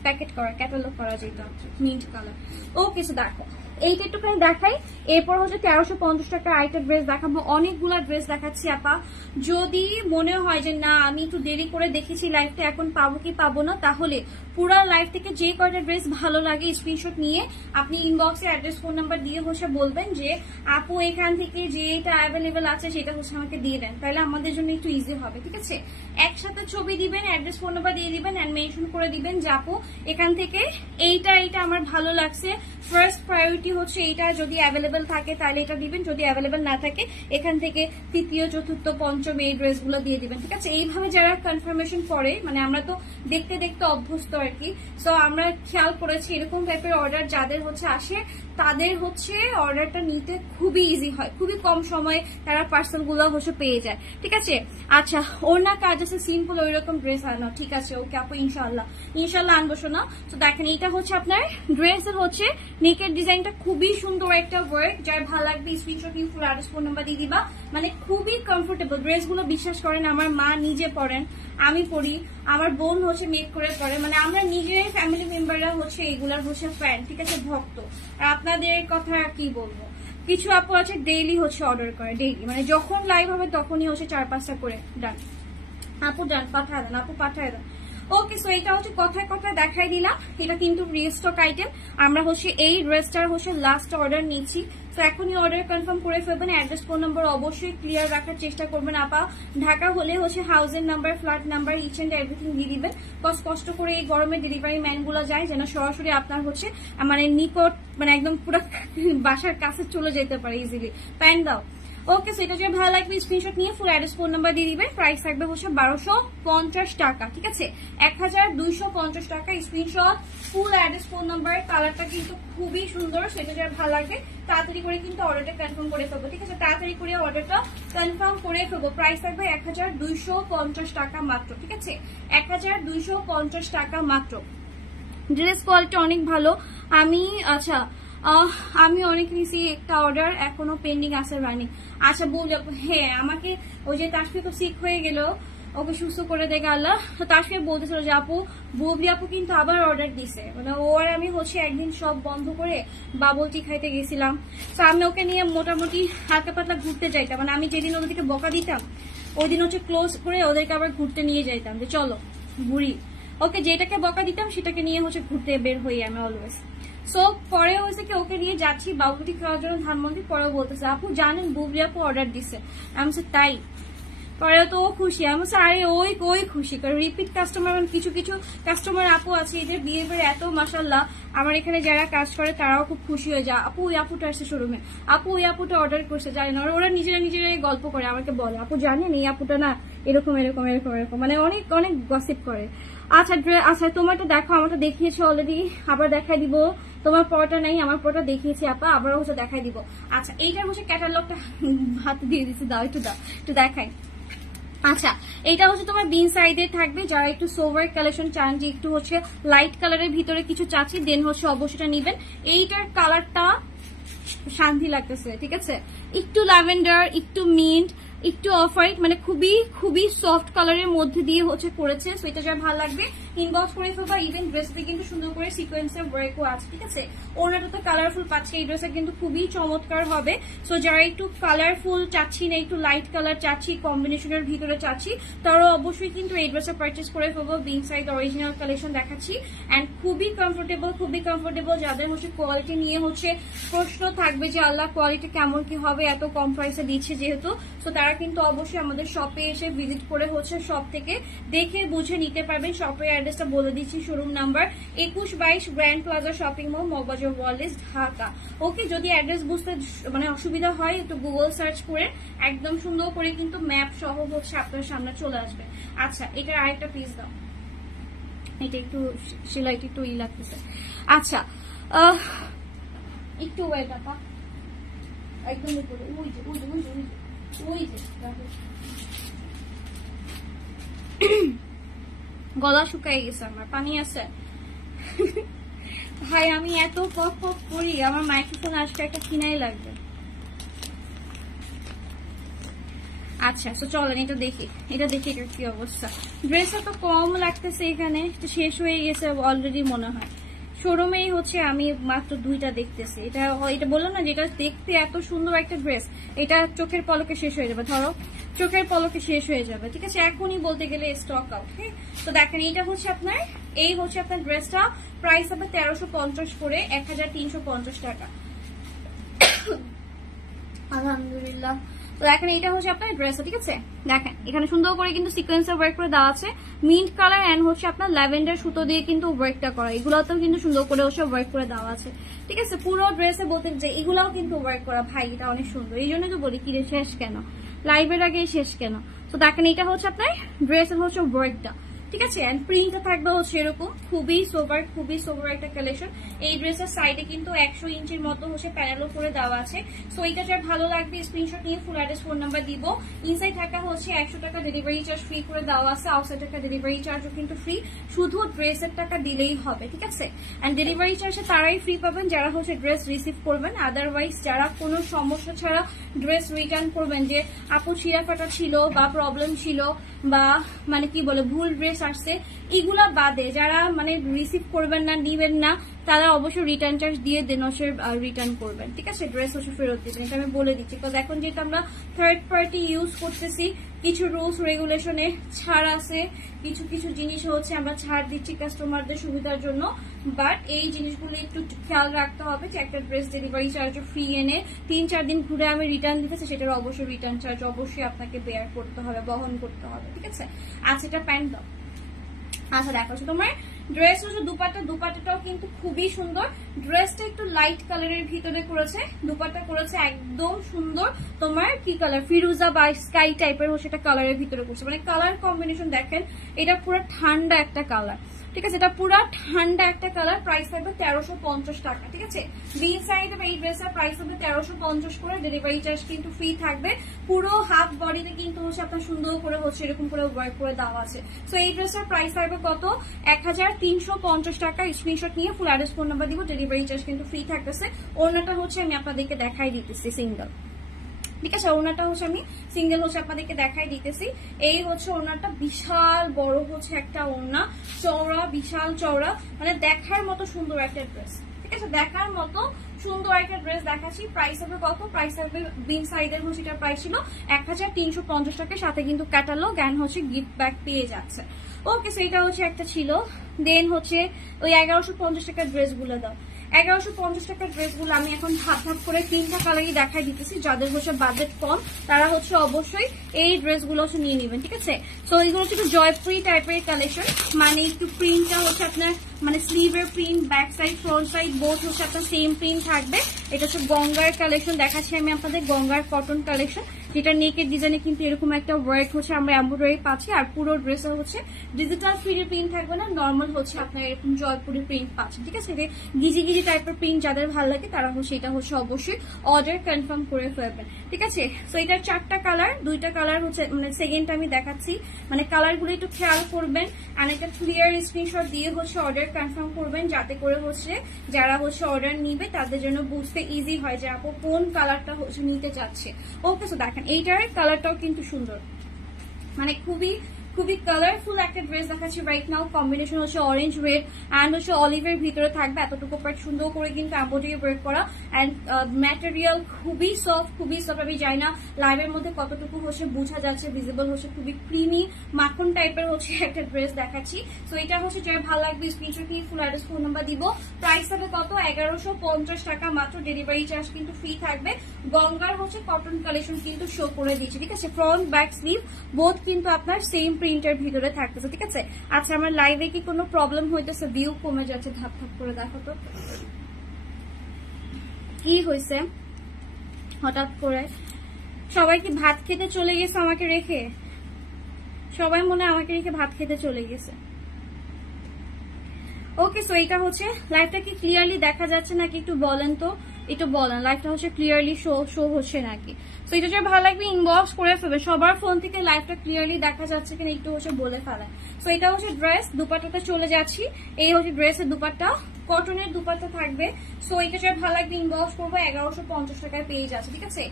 প্যাকেট করা ক্যাটালগ করা যেটা মিন্ট কালার। ওকে সো দেখো এইটা একটুখানি দেখাই, এরপর হচ্ছে 1350 টাকা আরেকটা ড্রেস দেখাবো। অনেকগুলা ড্রেস দেখাচ্ছি আপা, যদি মনে হয় যে না আমি একটু দেরি করে দেখেছি লাইভটা এখন পাবো কি পাবো না, তাহলে পুরো লাইভ থেকে যে কয়টা ড্রেস ভালো লাগে স্ক্রিনশট নিয়ে আপনি ইনবক্সে অ্যাড্রেস ফোন নাম্বার দিয়ে হচ্ছে বলবেন যে আপু এখান থেকে যেটা অ্যাভেলেবেল আছে সেটা হচ্ছে আমাকে দিয়ে দেন, তাহলে আমাদের জন্য একটু ইজি হবে, ঠিক আছে? একসাথে ছবি দিবেন, অ্যাড্রেস ফোন নাম্বার দিয়ে দিবেন এন্ড মেনশন করে দিবেন যে আপু এখান থেকে এইটা আমার ভালো লাগছে, ফার্স্ট প্রায়োরিটি হচ্ছে এইটা, যদি অ্যাভেলেবেল থাকে তাহলে এটা দিবেন, যদি অ্যাভেলেবেল না থাকে এখান থেকে তৃতীয় চতুর্থ পঞ্চম এই ড্রেসগুলো দিয়ে দিবেন, ঠিক আছে? এইভাবে যারা কনফার্মেশন করে, মানে আমরা তো দেখতে দেখতে অভ্যস্ত আর কি, সো আমরা খেয়াল করেছি এরকম টাইপের অর্ডার যাদের হচ্ছে আসে তাদের হচ্ছে অর্ডারটা নিতে খুবই ইজি হয়, খুবই কম সময়ে তারা পার্সেল গুলো হচ্ছে পেয়ে যায়, ঠিক আছে? আচ্ছা ওনার কাজ আছে সিম্পল ওই রকম ড্রেস আনা, ঠিক আছে? ওকে আপু ইনশাল্লাহ আনবো শোনা। তো দেখেন এইটা হচ্ছে আপনার ড্রেসের হচ্ছে নেকের ডিজাইনটা খুবই সুন্দর একটা ওয়ার্ক, যার ভালো লাগবে স্ক্রিনশট নিয়ে ফুল অ্যাড্রেস ফোন নাম্বার দিয়ে দিবা, মানে খুবই কমফোর্টেবল ড্রেসগুলো। বিশ্বাস করেন আমার মা নিজে পরেন, আমি পরি, আমার বোন হচ্ছে মেক করে পরে, মানে আমরা নিজেরাই ফ্যামিলি মেম্বাররা হচ্ছে এগুলার হচ্ছে ফ্যান, ঠিক আছে? ভক্ত। আর আপনাদের কথা কি বলবো, কিছু আপু আছে ডেইলি হচ্ছে অর্ডার করে, ডেইলি মানে যখন লাইভ হবে তখনই হচ্ছে 4-5টা করে ডান আপু ডান পাঠায় দেন, আপু পাঠায় দেন। ওকে সো এটা হচ্ছে কথায় কথায় দেখাই দিলাম, এটা কিন্তু রিস্টক আইটেম। আমরা হচ্ছে এই ড্রেসটার হচ্ছে লাস্ট অর্ডার নিচ্ছি, তো এখনই অর্ডার কনফার্ম করে ফেলবেন। অ্যাড্রেস ফোন নাম্বার অবশ্যই ক্লিয়ার রাখার চেষ্টা করবেন আপা। ঢাকা হলে হচ্ছে হাউসের number, flat number, each and everything দিয়ে দিবেন, কষ্ট করে এই গরমে ডেলিভারি ম্যান গুলো যায় যেন সরাসরি আপনার হচ্ছে মানে নিকট, মানে একদম পুরো বাসার কাছে চলে যেতে পারে ইজিলি। প্যান্ট দাও। ওকে সো এটা যদি ভালো লাগবে স্ক্রিনশট নিয়ে ফুল অ্যাড্রেস ফোন নাম্বার দিয়ে দিবেন। প্রাইস থাকবে হচ্ছে 1250 টাকা, ঠিক আছে? 1250 টাকা screenshot, full address phone number. কালারটা কিন্তু খুবই সুন্দর, সেটা যদি ভালো লাগে তাড়াতাড়ি করে কিন্তু অর্ডারটা কনফার্ম করে ফেলবো, ঠিক আছে? তাড়াতাড়ি করে অর্ডারটা কনফার্ম করে ফেলবো। প্রাইস থাকবে 1250 টাকা মাত্র, ঠিক আছে? 1250 টাকা মাত্র। ড্রেস কোয়ালিটি অনেক ভালো। আমি অনেক নিয়েছি, একটা অর্ডার এখনো পেন্ডিং আছে রানিং। আচ্ছা বললো হ্যাঁ আমাকে ওই যে তাসফিয়া তো সিক হয়ে গেল, ওকে সুস্থ করে দেখে আল্লাহ। তো তাসফিয়া বলতেছিল যে আপু বুবলি আপু কিন্তু আবার অর্ডার দিছে, মানে ও আর আমি হচ্ছে একদিন সব বন্ধ করে বাবল টি খাইতে গেছিলাম। তো আমি ওকে নিয়ে মোটামুটি হালকা পাতলা ঘুরতে যাইতাম, মানে আমি যেদিন ওদেরকে বকা দিতাম ওই দিন হচ্ছে ক্লোজ করে ওদেরকে আবার ঘুরতে নিয়ে যাইতাম যে চলো ঘুরি। ওকে যেটাকে বকা দিতাম সেটাকে নিয়ে হচ্ছে ঘুরতে বের হই আমি অলওয়েজ। সো পরে হয়েছে কি ওকে নিয়ে যাচ্ছি বাবুটি খাওয়ার জন্য ধানমন্দির, পরেও বলতেছে আপু জানেন বুবলি আপু অর্ডার দিছে। আমি তাই, পরে তো ও খুশি। আমি আরে ওই খুশি, কারণ রিপিট কাস্টমার, কিছু কিছু কাস্টমার আপু আছে এদের বিহেভিয়ার এত মাশাআল্লাহ, আমার এখানে যারা কাজ করে তারাও খুব খুশি হয়ে যায়, আপু ওই আপুটা আসছে শোরুমে, আপু ওই আপুটা অর্ডার করছে, জানি না ওরা নিজেরাই গল্প করে আমাকে বলে আপু জানেন এই আপুটা না এরকম এরকম এরকম এরকম, মানে অনেক অনেক গসিপ করে। আচ্ছা তোমারটা দেখো, আমারটা দেখিয়েছো অলরেডি, আবার দেখাই দিব। তোমার পরটা নাই, আমার পরটা দেখিয়েছি আপা, আবার হচ্ছে দেখাই দিব। আচ্ছা এইটার হচ্ছে ক্যাটালগটা হাতে দিয়ে দিচ্ছি, দাও একটু দেখাই। আচ্ছা এটা হচ্ছে তোমার বিন সাইডে থাকবে, যারা একটু সোভার কালেকশন চান, যে একটু হচ্ছে লাইট কালারের ভিতরে কিছু চাচ্ছি, দেন হচ্ছে অবশ্যই নিবেন। এইটার কালারটা শান্তি লাগতেছে, ঠিক আছে? একটু ল্যাভেন্ডার, একটু মিন্ট, একটু অফ হোয়াইট, মানে খুবই খুবই সফট কালারের মধ্যে দিয়ে হচ্ছে করেছে। সো এটা যার ভালো লাগবে ইনবক্স করে ফেলবা। ইভেন ড্রেসটা কিন্তু সুন্দর করে সিকোয়েন্সের ওয়ার্কও আছে, ঠিক আছে। ওনাটা তো কালারফুল পাচ্ছে, এই ড্রেসটা কিন্তু খুবই চমৎকার হবে। সো যারা একটু কালারফুল চাচ্ছি না, একটু লাইট কালার চাচ্ছি, কম্বিনেশনের ভিতরে চাচ্ছি, তারা অবশ্যই কিন্তু এই ড্রেসটা পারচেস করে ফেলবো। বিং সাইড অরিজিনাল কালেকশন দেখাচ্ছি অ্যান্ড খুবই কমফোর্টেবল। যাদের হচ্ছে কোয়ালিটি নিয়ে হচ্ছে প্রশ্ন থাকবে যে আল্লাহ কোয়ালিটি কেমন কি হবে, এত কম প্রাইসে দিচ্ছে যেহেতু, তো তারা কিন্তু অবশ্যই আমাদের শপে এসে ভিজিট করে হচ্ছে শপ থেকে দেখে বুঝে নিতে পারবেন। শপের অ্যাড্রেসটা বলে দিচ্ছি, showroom number 2122 grand plaza shopping mall, Moghbazar wireless, Dhaka. Okay, যদি অ্যাড্রেস বুঝতে মানে অসুবিধা হয় একটু গুগল সার্চ করে একদম সুন্দর করে কিন্তু ম্যাপ সহ হচ্ছে আপনার সামনে চলে আসবে। আচ্ছা, এটার আরেকটা পিস দাও, এটা একটু সেলাইটা একটু ই লাগতেছে। আচ্ছা, একটু ওয়েট আপা, একদম উপরে, গলা শুকাই গেছে আমার, পানি আছে ভাই। আমি এত কফ করি, আমার মাইক্রোফোন আজকে একটা কিনাই লাগবে। আচ্ছা, তো চলেন এটা দেখি এটার কি অবস্থা। ড্রেসটা তো কম লাগতেছে, এখানে শেষ হয়ে গেছে অলরেডি মনে হয়। শোরুমেই হচ্ছে আমি মাত্র 2টা দেখতেছি। এটা বললাম না, যেটা দেখতে এত সুন্দর একটা ড্রেস, এটা চোখের পলকে শেষ হয়ে যাবে। ধরো চোখের পলকে শেষ হয়ে যাবে, ঠিক আছে, এখনই বলতে গেলে স্টক আউট। হ্যাঁ, তো দেখেন এইটা হচ্ছে আপনার, এই হচ্ছে আপনার ড্রেসটা প্রাইস হবে 1350 করে, 1350 টাকা। আলহামদুলিল্লাহ। তো দেখেন এটা হচ্ছে আপনার ড্রেসটা, ঠিক আছে। দেখেন এখানে সুন্দর করে কিন্তু সিকোয়েন্সের ওয়ার্ক করে দেওয়া আছে, মিন্ট কালার এন্ড হচ্ছে আপনার ল্যাভেন্ডার সুতো দিয়ে কিন্তু ওয়ার্কটা করা। এগুলোতেও কিন্তু সুন্দর করে হচ্ছে ওয়ার্ক করে দেওয়া আছে, ঠিক আছে। পুরো ড্রেসে বলতে যে এগুলাও কিন্তু ওয়ার্ক করা। ভাই এটা অনেক সুন্দর, এই জন্য তো বলি কি রে শেষ কেন, লাইভের আগে শেষ কেন। তো দেখেন এটা হচ্ছে আপনার ড্রেসের হচ্ছে ওয়ার্কটা, ঠিক আছে। এন্ড প্রিন্টটা থাকবে হচ্ছে এরকম, খুবই সোবার একটা কালেকশন। এই ড্রেসের সাইডে কিন্তু 100 ইঞ্চির মতো হচ্ছে প্যানেলও করে দেওয়া আছে। সো এটা যার ভালো লাগবে স্ক্রিনশট নিয়ে ফুল অ্যাড্রেস, ফোন নাম্বার দিব। ইনসাইড টাকা হচ্ছে 100 টাকা ডেলিভারি চার্জ ফ্রি করে দেওয়া আছে, আউটসাইড টাকা ডেলিভারি চার্জও কিন্তু ফ্রি, শুধু ড্রেসের টাকা দিলেই হবে, ঠিক আছে। এন্ড ডেলিভারি চার্জে তারাই ফ্রি পাবেন যারা হচ্ছে ড্রেস রিসিভ করবেন। আদারওয়াইজ যারা কোনো সমস্যা ছাড়া ড্রেস রিটার্ন করবেন, যে আপু ছিঁড়া ফাটা ছিল বা প্রবলেম ছিল বা মানে কি বলে ভুল ড্রেস আসছে, এগুলা বাদে যারা মানে রিসিভ করবেন না, নিবেন না, তারা অবশ্যই রিটার্ন চার্জ দিয়ে দেন হচ্ছে রিটার্ন করবেন, ঠিক আছে। ড্রেস হচ্ছে ফেরত দিচ্ছেন, এটা আমি বলে দিচ্ছি। বিকজ এখন যেহেতু আমরা থার্ড পার্টি ইউজ করতেছি, কিছু রুলস রেগুলেশনে ছাড় আছে, কিছু জিনিস হচ্ছে আমরা ছাড় দিচ্ছি কাস্টমারদের সুবিধার জন্য। বাট এই জিনিসগুলো একটু খেয়াল রাখতে হবে যে একটা ড্রেস ডেলিভারি চার্জ ফ্রি এনে 3-4 দিন ঘুরে আমি রিটার্ন দিতেছি, সেটার অবশ্যই রিটার্ন চার্জ অবশ্যই আপনাকে বেয়ার করতে হবে, বহন করতে হবে, ঠিক আছে। আচ্ছা, এটা প্যান্ট দাও। আচ্ছা দেখো, তোমার ড্রেস হচ্ছে দুপাট্টাটাও কিন্তু খুবই সুন্দর। ড্রেসটা একটু লাইট কালারের ভিতরে করেছে, দুপাট্টা করেছে একদম সুন্দর তোমার কি কালার, ফিরোজা বা স্কাই টাইপের হচ্ছে এটা কালারের ভিতরে করছে। মানে কালার কম্বিনেশন দেখেন, এটা পুরো ঠান্ডা একটা কালার, ঠিক আছে। এটা পুরো ঠান্ডা একটা কালার। প্রাইস থাকবে 1350 টাকা, ঠিক আছে। বি সাইড এই ড্রেসের প্রাইস হবে 1350 করে, ডেলিভারি চার্জ কিন্তু ফ্রি থাকবে। পুরো হাফ বডিতে কিন্তু হচ্ছে আপনার সুন্দর করে হচ্ছে এরকম করে ওয়ার্ক করে দেওয়া আছে। সো এই ড্রেসের প্রাইস থাকবে কত, 1350 টাকা। স্ক্রিনশট নিয়ে ফুল অ্যাড্রেস, ফোন নাম্বার দিব, ডেলিভারি চার্জ কিন্তু ফ্রি থাকতেছে। ওড়নাটা হচ্ছে আমি আপনাদেরকে দেখাই দিতেছি সিঙ্গেল, ঠিক আছে। ওড়নাটা হচ্ছে আমি সিঙ্গেল হচ্ছে আপনাদেরকে দেখাই দিতেছি। এই হচ্ছে ওড়নাটা, বিশাল বড় হচ্ছে একটা ওড়না, চওড়া, বিশাল চওড়া, মানে দেখার মতো সুন্দর একটা ড্রেস, ঠিক আছে। দেখার মতো সুন্দর একটা ড্রেস দেখাচ্ছি। প্রাইস হবে কত, প্রাইস হবে বিন সাইডের হচ্ছে এটার প্রাইস ছিল 1350 টাকা, সাথে কিন্তু ক্যাটালগ এন্ড হচ্ছে গিফট ব্যাগ পেয়ে যাচ্ছে। ওকে, সেইটা হচ্ছে একটা ছিল। দেন হচ্ছে ওই 1150 টাকার ড্রেসগুলো দাও। 1150 টাকার ড্রেসগুলো আমি এখন ভাগ করে 3টা কালারই দেখাই দিতেছি। যাদের হচ্ছে বাজেট কম তারা হচ্ছে অবশ্যই এই ড্রেসগুলো হচ্ছে নিয়ে নেবেন, ঠিক আছে। তো এইগুলো হচ্ছে একটু জয়পুরি টাইপের কালেকশন, মানে একটু প্রিন্টটা হচ্ছে আপনার মানে স্লিভের print, back side front side both হচ্ছে আপনার সেম প্রিন্ট থাকবে। এটা হচ্ছে গঙ্গার কালেকশন দেখাচ্ছি আমি আপনাদের, গঙ্গার কটন কালেকশন, যেটা নেকের ডিজাইনে কিন্তু এরকম একটা ওয়ার্ক হচ্ছে আমরা এমব্রয়ডারি পাচ্ছি। আর পুরো ড্রেসে হচ্ছে ডিজিটাল ফ্রি প্রিন্ট থাকবে না, নর্মাল হচ্ছে আপনার এরকম জয়পুরি প্রিন্ট পাচ্ছেন, ঠিক আছে। গিজি টাইপের প্রিন্ট যাদের ভালো লাগে তারা হচ্ছে এটা হচ্ছে অবশ্যই অর্ডার কনফার্ম করে ফেলবেন, ঠিক আছে। তো এটার 4টা কালার, 2টা কালার হচ্ছে মানে সেকেন্ডটা আমি দেখাচ্ছি, মানে কালারগুলো একটু খেয়াল করবেন। আর একটা ক্লিয়ার স্ক্রিনশট দিয়ে হচ্ছে অর্ডার কনফার্ম করবেন, যাতে করে হচ্ছে যারা হচ্ছে অর্ডার নিবে তাদের জন্য বুঝতে ইজি হয় যে আপু কোন কালারটা হচ্ছে নিতে চাচ্ছে। ওকে, সো দেখেন এইটার কালারটাও কিন্তু সুন্দর, মানে খুবই খুবই কালারফুল একটা ড্রেস দেখাচ্ছি রাইট নাও। কম্বিনেশন হচ্ছে অরেঞ্জ রেড অ্যান্ড হচ্ছে অলিভের ভিতরে থাকবে এতটুকু পার্ট সুন্দর করে কিন্তু এমব্রয়ডারি ওয়ার্ক করা অ্যান্ড ম্যাটেরিয়াল খুবই সফট, খুবই সফট। আমি জানি না লাইভের মধ্যে কতটুকু হচ্ছে বোঝা যাচ্ছে, ভিজিবল হচ্ছে, খুবই ক্রিমি মাখন টাইপের হচ্ছে একটা ড্রেস দেখাচ্ছি। তো এটা হচ্ছে যারা ভালো লাগবে স্ক্রিনশট নিয়ে ফুল অ্যাড্রেস ফোন নাম্বার দিব। প্রাইস হবে কত? 1150 টাকা মাত্র, ডেলিভারি চার্জ কিন্তু ফ্রি থাকবে। গঙ্গার হচ্ছে কটন কালেকশন কিন্তু শো করে দিচ্ছি, ঠিক আছে। ফ্রন্ট ব্যাক স্লিভ বোথ কিন্তু আপনার সেম প্রিন্টের ভিতরে থাকতেছে, ঠিক আছে। আচ্ছা, আমার লাইভে কি কোনো প্রবলেম হইতেছে? ভিউ কমে যাচ্ছে, ধাপ ধাপ করে দেখো তো কি হয়েছে হঠাৎ করে। সবাই কি ভাত খেতে চলে গেছে আমাকে রেখে? সবাই মনে হয় আমাকে রেখে ভাত খেতে চলে গেছে। ওকে, সো এটা হচ্ছে লাইভটা কি ক্লিয়ারলি দেখা যাচ্ছে নাকি একটু বলেন তো, একটু বলেন লাইভটা হচ্ছে ক্লিয়ারলি শো হচ্ছে নাকি। তো এটা যদি ভালো লাগবে ইনবক্স করে ফেলবে, সবার ফোন থেকে লাইভটা ক্লিয়ারলি দেখা যাচ্ছে কিনা একটু হচ্ছে বলে ফেলেন। তো এটা হচ্ছে ড্রেস, দুপাট্টাতে চলে যাচ্ছি। এই হচ্ছে ড্রেসের দুপাট্টা, কটনের দুপাট্টা থাকবে। সো এটা যদি ভালো লাগবে ইনবক্স করবো, 1150 টাকায় পেয়ে যাচ্ছে, ঠিক আছে।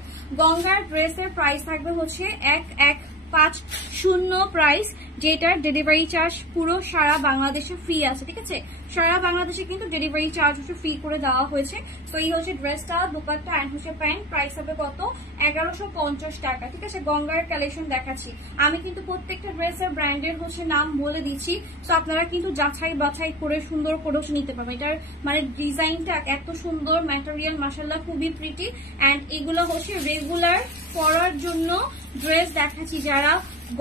গঙ্গার ড্রেসের প্রাইস থাকবে হচ্ছে 1150 প্রাইস, যেটার ডেলিভারি চার্জ পুরো সারা বাংলাদেশে ফ্রি আছে, ঠিক আছে। সারা বাংলাদেশে কিন্তু ডেলিভারি চার্জ হচ্ছে ফ্রি করে দেওয়া হয়েছে। তো এই হচ্ছে ড্রেসটা, দোপাট্টা অ্যান্ড হচ্ছে প্যান্ট। প্রাইস হবে কত? 1150 টাকা, ঠিক আছে। গঙ্গার কালেকশন দেখাচ্ছি আমি, কিন্তু প্রত্যেকটা ড্রেসের ব্র্যান্ডের হচ্ছে নাম বলে দিচ্ছি। তো আপনারা কিন্তু যাচাই বাছাই করে সুন্দর করে নিতে পারবেন। এটার মানে ডিজাইনটা এত সুন্দর, ম্যাটেরিয়াল মাশাআল্লাহ খুবই প্রিটি। অ্যান্ড এগুলো হচ্ছে রেগুলার পরার জন্য ড্রেস দেখাচ্ছি, যারা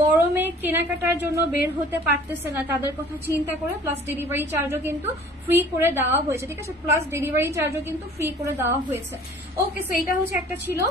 গরমে কেনাকাটার জন্য বের হতে পারতেছে না তাদের কথা চিন্তা করে। প্লাস ডেলিভারি চার্জও কিন্তু ফ্রি করে দেওয়া হয়েছে, ঠিক আছে। প্লাস ডেলিভারি চার্জও কিন্তু ফ্রি করে দেওয়া হয়েছে। ওকে, সো এটা হচ্ছে একটা ছিল।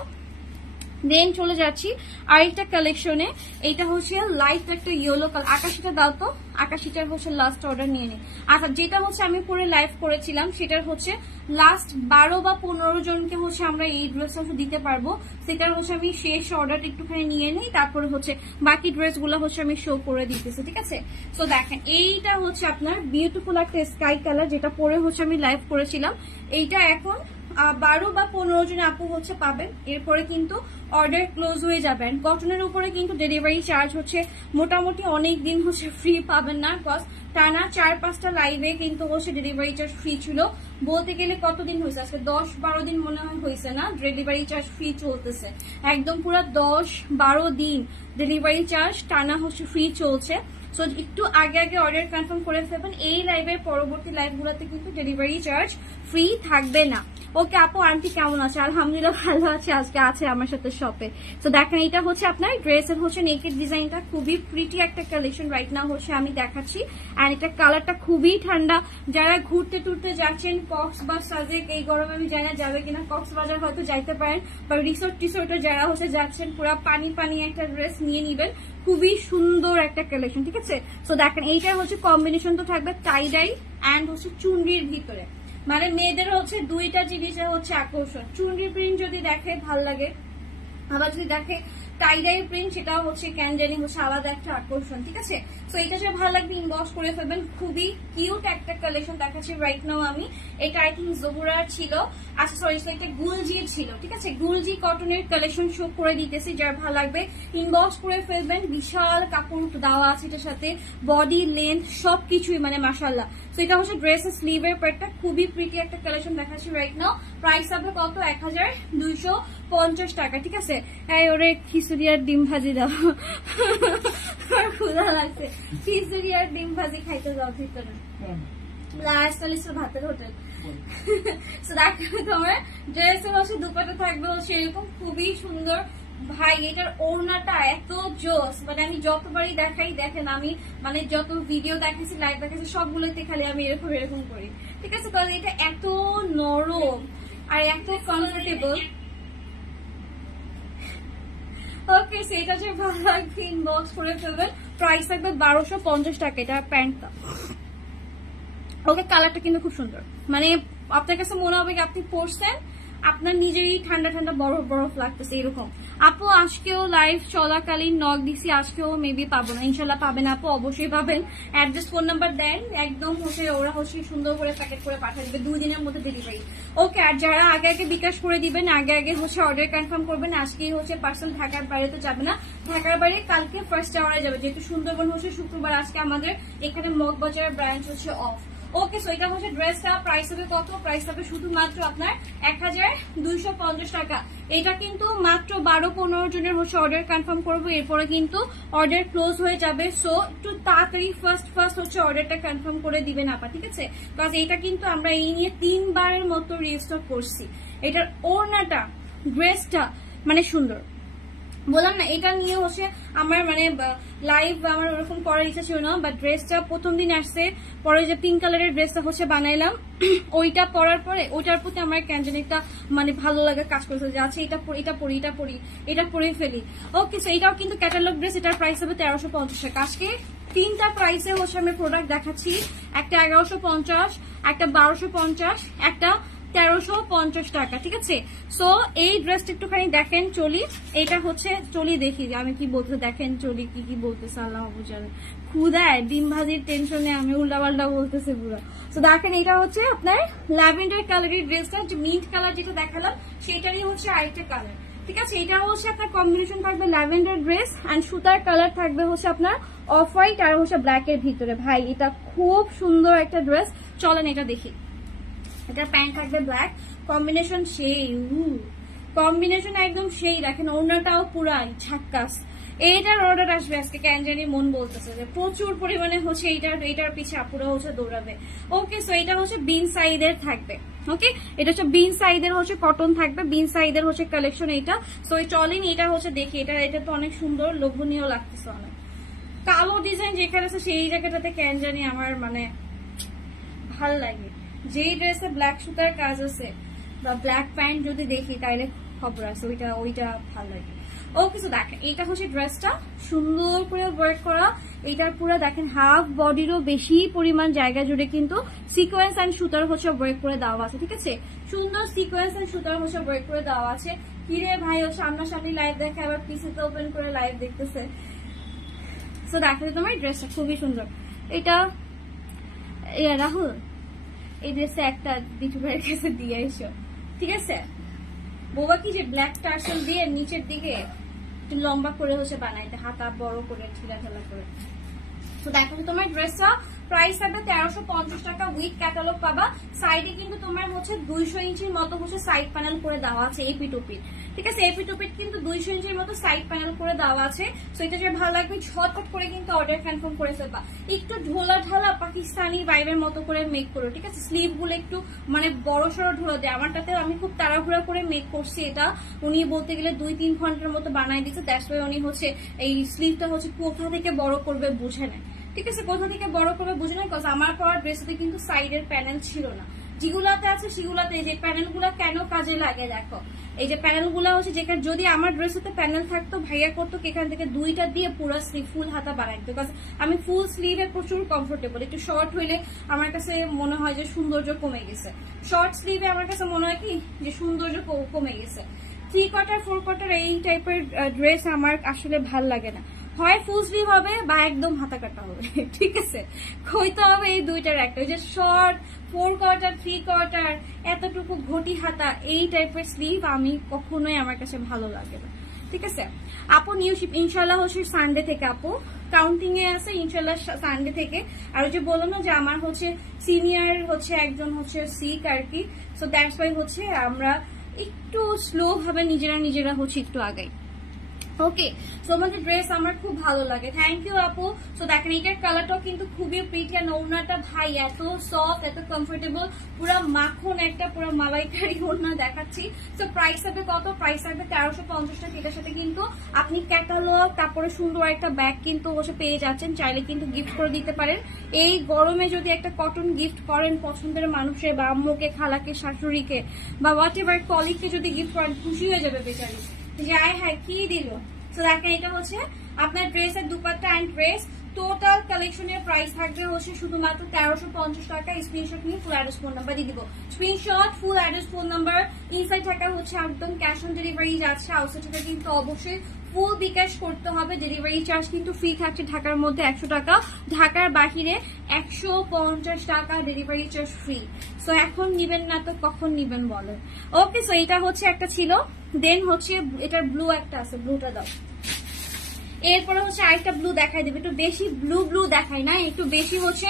দেন চলে যাচ্ছি আরেকটা কালেকশনে। এইটা হচ্ছে লাইট একটা ইয়েলো কালার। আকাশিটা দাও তো, আকাশিটার হচ্ছে লাস্ট অর্ডার নিয়ে নিই। আচ্ছা, যেটা হচ্ছে আমি পরে লাইভ করেছিলাম সেটার হচ্ছে লাস্ট 12 বা 15 জনকে হচ্ছে আমরা এই ড্রেসটা দিতে পারবো। সেটার হচ্ছে আমি শেষ অর্ডারটা একটুখানি নিয়ে নিই, তারপরে হচ্ছে বাকি ড্রেসগুলো হচ্ছে আমি শো করে দিতেছি, ঠিক আছে। তো দেখেন এইটা হচ্ছে আপনার বিউটিফুল একটা স্কাই কালার, যেটা পরে হচ্ছে আমি লাইভ করেছিলাম। এইটা এখন 12 বা 15 জন আপু হচ্ছে পাবেন, এরপরে কিন্তু অর্ডার ক্লোজ হয়ে যাবেন। কটনের উপরে কিন্তু ডেলিভারি চার্জ হচ্ছে মোটামুটি অনেক দিন হচ্ছে ফ্রি পাবেন না, কজ টানা 4-5টা লাইভে কিন্তু হচ্ছে ডেলিভারি চার্জ ফ্রি ছিল। বলতে গেলে কতদিন হয়েছে, আজকে 10-12 দিন মনে হয় হয়েছে না, ডেলিভারি চার্জ ফ্রি চলতেছে। একদম পুরো 10-12 দিন ডেলিভারি চার্জ টানা হচ্ছে ফ্রি চলছে। সো একটু আগে আগে অর্ডার কনফার্ম করে ফেলবেন। এই লাইভের পরবর্তী লাইভগুলোতে কিন্তু ডেলিভারি চার্জ ফ্রি থাকবে না। ওকে আপু, আন্টি কেমন আছে? আলহামদুলিল্লাহ ভালো আছে, আজকে আছে আমার সাথে শপে। তো দেখেন এটা হচ্ছে আপনার ড্রেসের হচ্ছে নেকেড ডিজাইনটা, খুবই প্রিটি একটা কালেকশন রাইট নাও হচ্ছে আমি দেখাচ্ছি। অ্যান্ড এটা কালারটা খুবই ঠান্ডা। যারা ঘুরতে টুরতে যাচ্ছেন কক্সবাজার সাজেক, এই গরমে আমি জানি না যাবে কিনা, কক্সবাজার হয়তো যাইতে পারেন, বা রিসোর্ট টিসোর্টে যারা হচ্ছে যাচ্ছেন পুরো পানি পানি একটা ড্রেস নিয়ে নিবেন। খুবই সুন্দর একটা কালেকশন, ঠিক আছে। তো দেখেন এইটা হচ্ছে কম্বিনেশন তো থাকবে টাই ডাই অ্যান্ড হচ্ছে চুনরির ভিতরে, মানে মেয়েদের হচ্ছে দুইটা জিনিসের হচ্ছে আকর্ষণ। চুনরি প্রিন্ট যদি দেখে ভাল লাগে, আবার যদি দেখে টাইডাই প্রিন্ট, সেটাও হচ্ছে কেন জানি হচ্ছে আলাদা একটা আকর্ষণ, ঠিক আছে। তো এটা যে ভালো লাগবে ইনবক্স করে ফেলবেন। খুবই কিউট একটা কালেকশন দেখাচ্ছি রাইট নাও আমি। এটা আই থিঙ্ক জোহরার ছিল, আচ্ছা সরি এটা গুলজির ছিল, ঠিক আছে। গুলজি কটনের কালেকশন শো করে দিতেছি, যার ভালো লাগবে ইনবক্স করে ফেলবেন। বিশাল কাপড় দেওয়া আছে এটার সাথে, বডি লেন্থ সবকিছুই মানে মাশাআল্লাহ। তো এটা হচ্ছে ড্রেসের স্লিভের পার্টটা, খুবই প্রিটি একটা কালেকশন দেখাচ্ছি রাইট নাও। প্রাইস হবে কত? 1250 টাকা, ঠিক আছে। এই ওরে খিচুড়ি আর ডিম ভাজি দাও, ক্ষুধা লাগছে। খিচুড়ি আর ডিম ভাজি খাইতে যাও ভিতরে, ভাতের হোটেল। তোমার ড্রেসের হচ্ছে দুপাটা থাকবে হচ্ছে এরকম, খুবই সুন্দর। ভাই এটার ওড়নাটা এত জোস, মানে আমি যতবারই দেখাই, দেখেন আমি মানে যত ভিডিও দেখেছি লাইভ দেখেছি সবগুলোতে খালি আমি এরকম এরকম করি, ঠিক আছে। কারণ এটা এত নরম আর এত কমফোর্টেবল। ওকে, সেটা যে ভালো লাগবে ইনবক্স করে ফেলবেন। প্রাইস থাকবে 1250 টাকা, এটা প্যান্টটা। ওকে, কালারটা কিন্তু খুব সুন্দর, মানে আপনার কাছে মনে হবে কি আপনি পরছেন, আপনার নিজেরই ঠান্ডা ঠান্ডা বরফ বরফ লাগতেছে এরকম। আপু আজকেও লাইভ চলাকালীন নক দিছি, আজকেও মেবি পাবো না, ইনশাল্লাহ পাবেন আপু, অবশ্যই পাবেন। অ্যাড্রেস ফোন নাম্বার দেন, একদম হচ্ছে ওরা হচ্ছে সুন্দর করে প্যাকেট করে পাঠিয়ে দিবে, 2 দিনের মধ্যে ডেলিভারি। ওকে, আর যারা আগে আগে বিকাশ করে দিবেন, আগে আগে হচ্ছে অর্ডার কনফার্ম করবেন, আজকেই হচ্ছে পার্সেল ঢাকার বাইরে তো যাবে না, ঢাকার বাইরে কালকে ফার্স্ট আওয়ারে যাবে, যেহেতু সুন্দরবন হচ্ছে শুক্রবার, আজকে আমাদের এখানে মগবাজার ব্রাঞ্চ হচ্ছে অফ। ওকে, সো এটা হচ্ছে ড্রেসটা প্রাইস হবে কত? প্রাইস হবে শুধুমাত্র আপনার 1250 টাকা। এটা কিন্তু মাত্র 12-15 জনের হচ্ছে অর্ডার কনফার্ম করবো, এরপরে কিন্তু অর্ডার ক্লোজ হয়ে যাবে। সো একটু তাড়াতাড়ি ফার্স্ট হচ্ছে অর্ডারটা কনফার্ম করে দিবেন আপা, ঠিক আছে? কারণ এটা কিন্তু আমরা এই নিয়ে 3 বারের মতো রিস্টক করছি। এটার ওড়নাটা, ড্রেসটা মানে সুন্দর, বললাম না এটা নিয়ে হচ্ছে আমার মানে লাইভ আমার ওরকম করার ইচ্ছা ছিল না, বাট ড্রেসটা প্রথম দিন আসছে, পরে যে পিঙ্ক কালারের ড্রেসটা হচ্ছে বানাইলাম, ওইটা পরার পরে ওইটার প্রতি আমার কেন জানি একটা মানে ভালো লাগে কাজ করেছে, যে আছে এটা পরে ফেলি। ওকে, সো এটাও কিন্তু ক্যাটালগ ড্রেস, এটার প্রাইস হবে 1350 টাকা। আজকে 3টা প্রাইসে হচ্ছে আমি প্রোডাক্ট দেখাচ্ছি, একটা 1150, একটা 1250, একটা 1350 টাকা, ঠিক আছে? সো এই ড্রেসটা একটুখানি দেখেন, চলি এটা হচ্ছে চলি দেখি যে আমি কি বলতে, দেখেন চলি কি বলতেছে, আল্লাহ বুঝাবে, ক্ষুদায় ডিম ভাজির টেনশনে আমি উল্টাপাল্টা বলতেছে পুরো। তো দেখেন এটা হচ্ছে আপনার ল্যাভেন্ডার কালারের ড্রেসটা, মিন্ট কালার যেটা দেখালাম সেটারই হচ্ছে আরেকটা কালার, ঠিক আছে? এটা হচ্ছে আপনার কম্বিনেশন থাকবে ল্যাভেন্ডার ড্রেস অ্যান্ড সুতার কালার থাকবে হচ্ছে আপনার অফ হোয়াইট আর হচ্ছে ব্ল্যাক এর ভিতরে। ভাই এটা খুব সুন্দর একটা ড্রেস, চলেন এটা দেখি। এটা প্যান্ট থাকবে ব্ল্যাক, কম্বিনেশন সেই কম্বিনেশন একদম সেই, দেখেন ওড়নাটাও পুরাই ঝাক্কাস। এইটার অর্ডার আসবে আজকে, কেন জানি মন বলতেছে যে প্রচুর পরিমাণে হচ্ছে এইটার পিছে আপুরা হচ্ছে দৌড়াবে। ওকে, সো এটা হচ্ছে বিন সাইডের থাকবে। ওকে, এটা হচ্ছে বিন সাইডের হচ্ছে কটন থাকবে, বিন সাইডের হচ্ছে কালেকশন এইটা। সো চলেন এটা হচ্ছে দেখি, এটা তো অনেক সুন্দর, লোভনীয় লাগতেছে অনেক। কালো ডিজাইন যেখানে আছে সেই জায়গাটাতে কেন জানি আমার মানে ভাল লাগে। যেই ড্রেসে ব্ল্যাক সুতার কাজ আছে বা ব্ল্যাক প্যান্ট যদি দেখি তাহলে খবর আছে, ওইটা ভালো লাগে। ওকে, সো দেখেন এটা হচ্ছে ড্রেসটা সুন্দর করে ওয়ার্ক করা, এটার পুরো দেখেন হাফ বডিরও বেশি পরিমাণ জায়গা জুড়ে কিন্তু সিকোয়েন্স এন্ড সুতার হচ্ছে ওয়ার্ক করে দেওয়া আছে, ঠিক আছে? সুন্দর সিকোয়েন্স এন্ড সুতার হচ্ছে ওয়ার্ক করে দেওয়া আছে। কিরে ভাই ও সামনাসামনি লাইভ দেখে আবার পিসিতে ওপেন করে লাইভ দেখতেছে। সো দেখো তোমার ড্রেসটা খুবই সুন্দর। এটা রাহুল এই ড্রেসে একটা বিটু ভাইয়ের কাছে দিয়ে এসো, ঠিক আছে? বোবা কি যে ব্ল্যাক টার্সেল দিয়ে নিচের দিকে একটু লম্বা করে হচ্ছে বানাইতে, হাতা বড় করে ঠেলা করে। তো দেখো তোমার ড্রেসটা প্রাইস থাকবে 1350 টাকা, উইথ ক্যাটালগ পাবা। সাইডে কিন্তু তোমার হচ্ছে 200 ইঞ্চির মতো হচ্ছে সাইড প্যানেল করে দেওয়া আছে, এপি টু পিট, ঠিক আছে? এপি টু পিট কিন্তু 200 ইঞ্চির মতো সাইড প্যানেল করে দেওয়া আছে। সো এটা যে ভালো লাগবে ঝটপট করে কিন্তু অর্ডার কনফার্ম করে ফেলবা। একটু ঢোলা ঢালা পাকিস্তানি ভাইবের মতো করে মেক করো, ঠিক আছে? স্লিভ গুলো একটু মানে বড় সড়ো ঢোলা দেয়, আমারটাতে আমি খুব তাড়াহুড়া করে মেক করছি। এটা উনি বলতে গেলে 2-3 ঘন্টার মতো বানাই দিচ্ছে, দ্যাটস ওয়াই উনি হচ্ছে এই স্লিভটা হচ্ছে কোথা থেকে বড় করবে বুঝে নেয়, ঠিক আছে? কোথা থেকে বড় করবে বুঝে নেয়, বিকজ আমার পাওয়ার ড্রেসে কিন্তু সাইডের প্যানেল ছিল না, যেগুলাতে আছে সেগুলাতে। এই যে প্যানেলগুলো কেন কাজে লাগে দেখো, এই যে প্যানেলগুলো হচ্ছে যেখানে যদি আমার ড্রেসেতে প্যানেল থাকতো, ভাইয়া করতো এখান থেকে 2টা দিয়ে পুরো স্লিভ ফুল হাতা বানাই, বিকজ আমি ফুল স্লিভে প্রচুর কমফোর্টেবল। একটু শর্ট হইলে আমার কাছে মনে হয় যে সৌন্দর্য কমে গেছে, শর্ট স্লিভে আমার কাছে মনে হয় কি যে সৌন্দর্য কমে গেছে। 3 কোয়ার্টার 4 কোয়ার্টার এই টাইপের ড্রেস আমার আসলে ভাল লাগে না, হয় ফুল স্লিভ হবে বা একদম হাতা কাটা হবে, ঠিক আছে? কইতে হবে এই দুইটার একটা, ওই যে শর্ট 4 কোয়ার্টার 3 কোয়ার্টার এতটুকু ঘটি হাতা এই টাইপের স্লিভ আমি কখনোই আমার কাছে ভালো লাগে না, ঠিক আছে? আপু নিউ শিপ ইনশাল্লাহ হচ্ছে সানডে থেকে, আপু কাউন্টিং এ আছে ইনশাল্লাহ সানডে থেকে। আর ওই যে বললো না যে আমার হচ্ছে সিনিয়র হচ্ছে একজন হচ্ছে সিক আর কি, সো দ্যাটস ওয়াই হচ্ছে আমরা একটু স্লো ভাবে নিজেরা হচ্ছে একটু আগাই। ওকে, সো আমাদের ড্রেস আমার খুব ভালো লাগে, থ্যাংক ইউ আপু। সো দেখেন এটার কালারটাও কিন্তু খুবই প্রিটি, আর ওড়নাটা ভাই এত সফট এত কমফোর্টেবল, পুরো মাখন একটা পুরো মালাইকারি ওড়না দেখাচ্ছি। সো প্রাইস হবে কত? প্রাইস হবে 1350 টাকা। এটার সাথে কিন্তু আপনি ক্যাটালগ তারপরে সুন্দর একটা ব্যাগ কিন্তু বসে পেয়ে যাচ্ছেন, চাইলে কিন্তু গিফট করে দিতে পারেন। এই গরমে যদি একটা কটন গিফট করেন পছন্দের মানুষের বা আম্মুকে খালাকে শাশুড়িকে বা হোয়াট এভার কলিগকে যদি গিফট করেন খুশি হয়ে যাবে বেচারি, যে আয় হ্যাঁ কি দিল। তো দেখেন এটা হচ্ছে আপনার ড্রেসের দুপাট্টা অ্যান্ড ড্রেস। টোটাল কালেকশনের প্রাইস থাকবে হচ্ছে শুধুমাত্র 1350 টাকা। স্ক্রিনশট নিয়ে ফুল অ্যাড্রেস ফোন নাম্বার দিয়ে দিব, screenshot full address phone number. Inside টাকা হচ্ছে একদম ক্যাশ অন ডেলিভারি যাচ্ছে, আউটসাইডে কিন্তু অবশ্যই ফুল বিকাশ করতে হবে। ডেলিভারি চার্জ কিন্তু ফ্রি থাকছে ঢাকার মধ্যে 100 টাকা, ঢাকার বাহিরে 150 টাকা ডেলিভারি চার্জ ফ্রি। সো এখন নিবেন না তো কখন নিবেন বলেন? ওকে, সো এটা হচ্ছে একটা ছিল। দেন হচ্ছে এটার ব্লু একটা আছে, ব্লুটা দাও। এরপরে হচ্ছে আরেকটা ব্লু দেখাই দেবে, একটু বেশি ব্লু দেখাই না, একটু বেশি হচ্ছে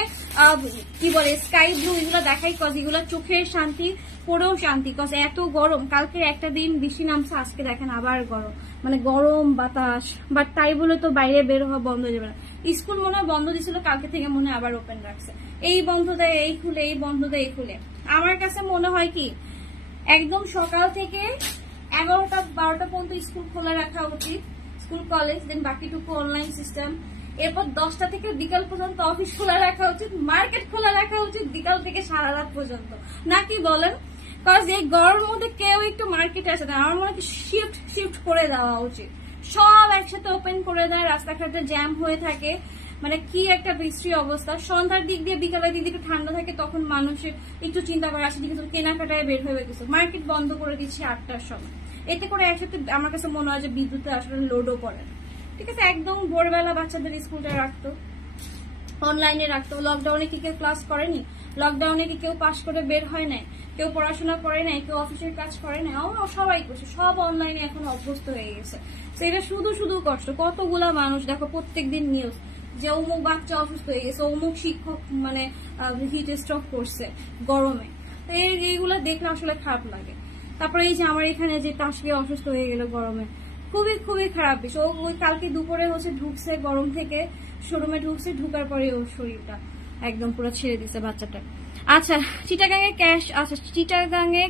কি বলে স্কাই ব্লু, এগুলো দেখাই কজ এগুলো চোখের শান্তি, পরেও শান্তি। কজ এত গরম, কালকে একটা দিন বেশি নামছে, আজকে দেখেন আবার গরম, মানে গরম বাতাস। বাট তাই বলে তো বাইরে বের হওয়া বন্ধ হয়ে যাবে না। স্কুল মনে হয় বন্ধ দিছিল, কালকে থেকে মনে হয় আবার ওপেন রাখছে। এই বন্ধ দেয় এই খুলে, এই বন্ধ দেয় এই খুলে। আমার কাছে মনে হয় কি একদম সকাল থেকে 11টা 12টা পর্যন্ত স্কুল খোলা রাখা উচিত, স্কুল কলেজ, দেন বাকিটুকু অনলাইন সিস্টেম। এরপর 10টা থেকে বিকাল পর্যন্ত অফিস খোলা রাখা উচিত, মার্কেট খোলা রাখা উচিত বিকাল থেকে সারা রাত পর্যন্ত, নাকি বলেন? কজ এই গরমের মধ্যে কেউ একটু মার্কেটে আসে না, আমার মনে হয় শিফট করে দেওয়া উচিত, সব একসাথে ওপেন করে দেয়, রাস্তাঘাটে জ্যাম হয়ে থাকে, মানে কি একটা বিশ্রী অবস্থা। সন্ধ্যার দিক দিয়ে বিকালের দিক দিয়ে একটু ঠান্ডা থাকে, তখন মানুষের একটু চিন্তা করে আসে দিকে কেনাকাটায় বের হয়ে গেছে। মার্কেট বন্ধ করে দিচ্ছে 8টার সময়, এতে করে একসাথে আমার কাছে মনে হয় যে বিদ্যুতে আসলে লোডও পড়ে। ঠিক আছে, একদম ভোরবেলা বাচ্চাদের স্কুলটা রাখতো, অনলাইনে রাখতো। লকডাউনে কি কেউ ক্লাস করেনি? লকডাউনে কি কেউ পাশ করে বের হয় নাই? কেউ পড়াশোনা করে নাই? কেউ অফিসের কাজ করে নাই? আমরা সবাই করছে, সব অনলাইনে এখন অভ্যস্ত হয়ে গেছে। তো এটা শুধু কষ্ট। কতগুলা মানুষ দেখো প্রত্যেকদিন নিউজ যে অমুক বাচ্চা অসুস্থ হয়ে গেছে, অমুক শিক্ষক মানে হিট স্ট্রোক করছে গরমে। তো এইগুলো দেখলে আসলে খারাপ লাগে। তারপরে এই যে আমার এখানে যে তাসফিয়া অসুস্থ হয়ে গেল গরমে, খুবই খারাপ বিষয়। ওই কালকে দুপুরে হচ্ছে ঢুকছে গরম থেকে, শোরুমে ঢুকছে, ঢুকার পরে ওর শরীরটা একদম পুরো ছেড়ে দিচ্ছে বাচ্চাটা। আচ্ছা, চিটাগাঙে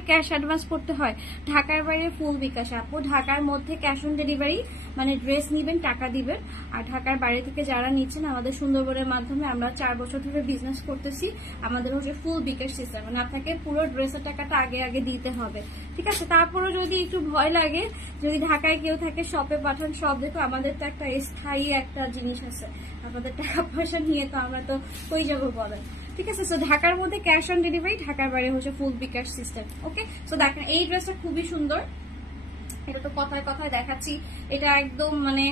ক্যাশ অ্যাডভান্স করতে হয়, ঢাকার বাইরে ফুল বিকাশ। আপু ঢাকার মধ্যে ক্যাশ অন ডেলিভারি, মানে ড্রেস নিবেন টাকা দিবেন। আর ঢাকার বাইরে থেকে যারা নিচ্ছেন, আমাদের সুন্দরবনের মাধ্যমে আমরা 4 বছর ধরে বিজনেস করতেছি, আমাদের হচ্ছে ফুল বিকাশ সিস্টেম, মানে আপনাকে পুরো ড্রেসের টাকাটা আগে দিতে হবে। ঠিক আছে, তারপরে যদি একটু ভয় লাগে, যদি ঢাকায় কেউ থাকে শপে পাঠান, সব দেখো আমাদের তো একটা স্থায়ী একটা জিনিস আছে, আপনাদের টাকা পয়সা নিয়ে তো আমরা তো কই যাবো বলেন। ঠিক আছে, সো ঢাকার মধ্যে ক্যাশ অন ডেলিভারি, ঢাকার বাইরে হচ্ছে ফুল বিকাশ সিস্টেম। ওকে, সো দেখেন এই ড্রেসটা খুবই সুন্দর, এটা তো কথায় দেখাচ্ছি। এটা একদম মানে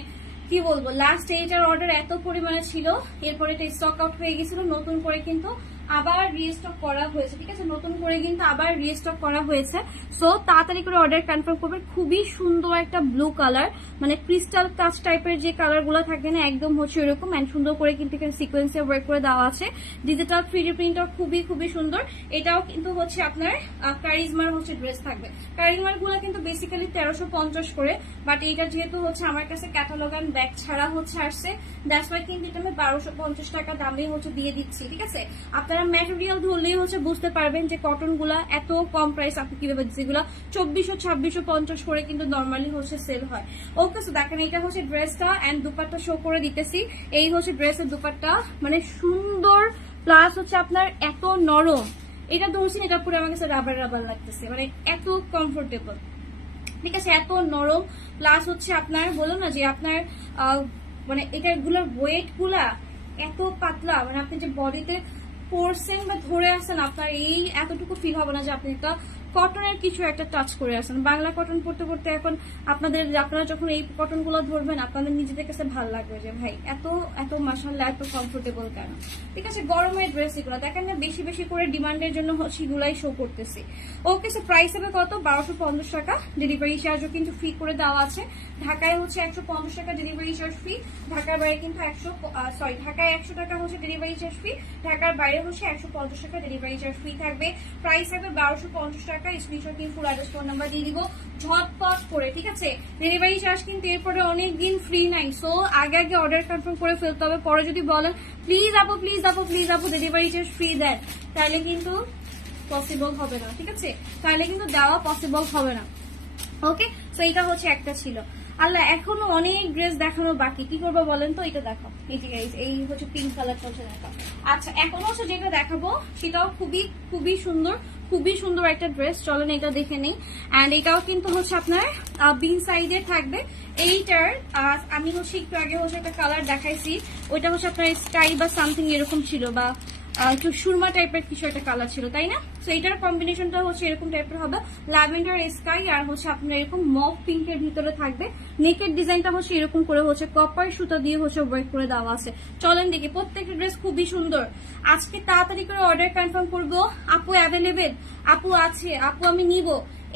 কি বলবো, লাস্ট এইটার অর্ডার এত পরিমাণে ছিল, এরপরে এটা স্টক আউট হয়ে গেছিল, নতুন করে কিন্তু আবার রিস্টক করা হয়েছে। ঠিক আছে, নতুন করে কিন্তু আবার রিস্টক করা হয়েছে। সো তাড়াতাড়ি করে অর্ডার কনফার্ম করবেন। খুবই সুন্দর একটা ব্লু কালার, মানে ক্রিস্টাল টাচ টাইপের যে কালার গুলো থাকে না, একদম হচ্ছে এরকম। এন্ড সুন্দর করে কিন্তু এখানে সিকোয়েন্সে ওয়ার্ক করে দেওয়া আছে, ডিজিটাল 3D প্রিন্টটা খুবই সুন্দর। এটাও কিন্তু হচ্ছে আপনার কারিজমার হচ্ছে ড্রেস থাকবে। কারিজমার গুলো কিন্তু বেসিক্যালি 1350 করে, বাট এইটা যেহেতু হচ্ছে আমার কাছে ক্যাটালগ এন্ড ব্যাগ ছাড়া হচ্ছে আসছে, দ্যাটস ওয়াই কিন্তু এটা আমি 1250 টাকা দামে হচ্ছে দিয়ে দিচ্ছি। ঠিক আছে, আপনারা ম্যাটেরিয়াল ধরলেই হচ্ছে বুঝতে পারবেন যে কটন গুলা এত কম প্রাইস আপনি কিভাবে, যেগুলো 2400-2650 করে কিন্তু নর্মালি হচ্ছে সেল হয়। ওকে, সো দেখেন এটা হচ্ছে ড্রেসটা এন্ড দুপাট্টা শো করে দিতেছি। এই হচ্ছে ড্রেসের দুপাট্টা, মানে সুন্দর, প্লাস হচ্ছে আপনার এত নরম, এটা ধরছেন এটা পুরো আমার কাছে রাবার লাগতেছে, মানে এত কমফোর্টেবল। ঠিক আছে, এত নরম, প্লাস হচ্ছে আপনার বলো না যে আপনার মানে এটাগুলোর ওয়েট গুলা এত পাতলা, মানে আপনি যে বডিতে পরছেন বা ধরে আসেন, আপনার এই এতটুকু ফিল হবে না যে আপনি একটা কটনের কিছু একটা টাচ করে আসেন। বাংলা কটন পড়তে এখন আপনারা যখন এই কটন গুলো ধরবেন, আপনাদের নিজেদের কাছে ভালো লাগবে যে ভাই এত মাশাআল্লাহ এত কমফোর্টেবল কেন। ঠিক আছে, গরমের ড্রেস এগুলো দেখেন না, বেশি করে ডিমান্ডের জন্য সেগুলাই শো করতেছি। ওকে, সো প্রাইস হবে কত? 1250 টাকা। ডেলিভারি চার্জও কিন্তু ফ্রি করে দেওয়া আছে। ঢাকায় হচ্ছে 150 টাকা ডেলিভারি চার্জ ফ্রি, ঢাকার বাইরে কিন্তু ঢাকায় 100 টাকা হচ্ছে ডেলিভারি চার্জ ফ্রি, ঢাকার বাইরে হচ্ছে 150 টাকা ডেলিভারি চার্জ ফ্রি থাকবে। প্রাইস হবে 1250 টাকা। স্ক্রিনশট নিয়ে ফুল অ্যাড্রেস ফোন নাম্বার দিয়ে দিব ঝটপট করে। ঠিক আছে, ডেলিভারি চার্জ কিন্তু এরপরে অনেকদিন ফ্রি নাই, সো আগে অর্ডার কনফার্ম করে ফেলতে হবে। পরে যদি বলেন প্লিজ আপু ডেলিভারি চার্জ ফ্রি দেন, তাহলে কিন্তু পসিবল হবে না। ঠিক আছে, তাহলে কিন্তু দেওয়া পসিবল হবে না। ওকে, সো এটা হচ্ছে একটা ছিল। আল্লাহ এখনো অনেক ড্রেস দেখানো বাকি, কি করবো বলেন তো? এটা দেখো, এই হচ্ছে পিঙ্ক কালারটা হচ্ছে দেখো। আচ্ছা এখনো হচ্ছে যেটা দেখাবো সেটাও খুবই খুবই সুন্দর, খুবই সুন্দর একটা ড্রেস, চলেন এটা দেখে নেই। অ্যান্ড এটাও কিন্তু হচ্ছে আপনার বিন সাইডে থাকবে। এইটার আমি হচ্ছে একটু আগে হচ্ছে একটা কালার দেখাইছি, ওইটা হচ্ছে আপনার স্কাই বা সামথিং এরকম ছিল, বা একটু সুরমা টাইপের কিছু একটা কালার ছিল, তাই না? তো এটার কম্বিনেশনটা হচ্ছে এরকম টাইপের হবে, ল্যাভেন্ডার স্কাই আর হচ্ছে আপনার এরকম মভ পিঙ্কের ভিতরে থাকবে। নেকের ডিজাইনটা হচ্ছে এরকম করে হচ্ছে কপার সুতা দিয়ে হচ্ছে ওয়ার্ক করে দেওয়া আছে। চলেন দেখি, প্রত্যেকটা ড্রেস খুবই সুন্দর। আজকে তাড়াতাড়ি করে অর্ডার কনফার্ম করবো। আপু অ্যাভেলেবেল, আপু আছে, আপু আমি নিব,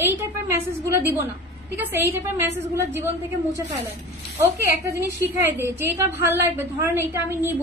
এই টাইপের মেসেজ গুলো দিব না, ঠিক আছে? এই টাইপের মেসেজ গুলো জীবন থেকে মুছে ফেলেন। ওকে, একটা জিনিস শিখাই দে, যেটা ভাল লাগবে, ধরেন এইটা আমি নিব,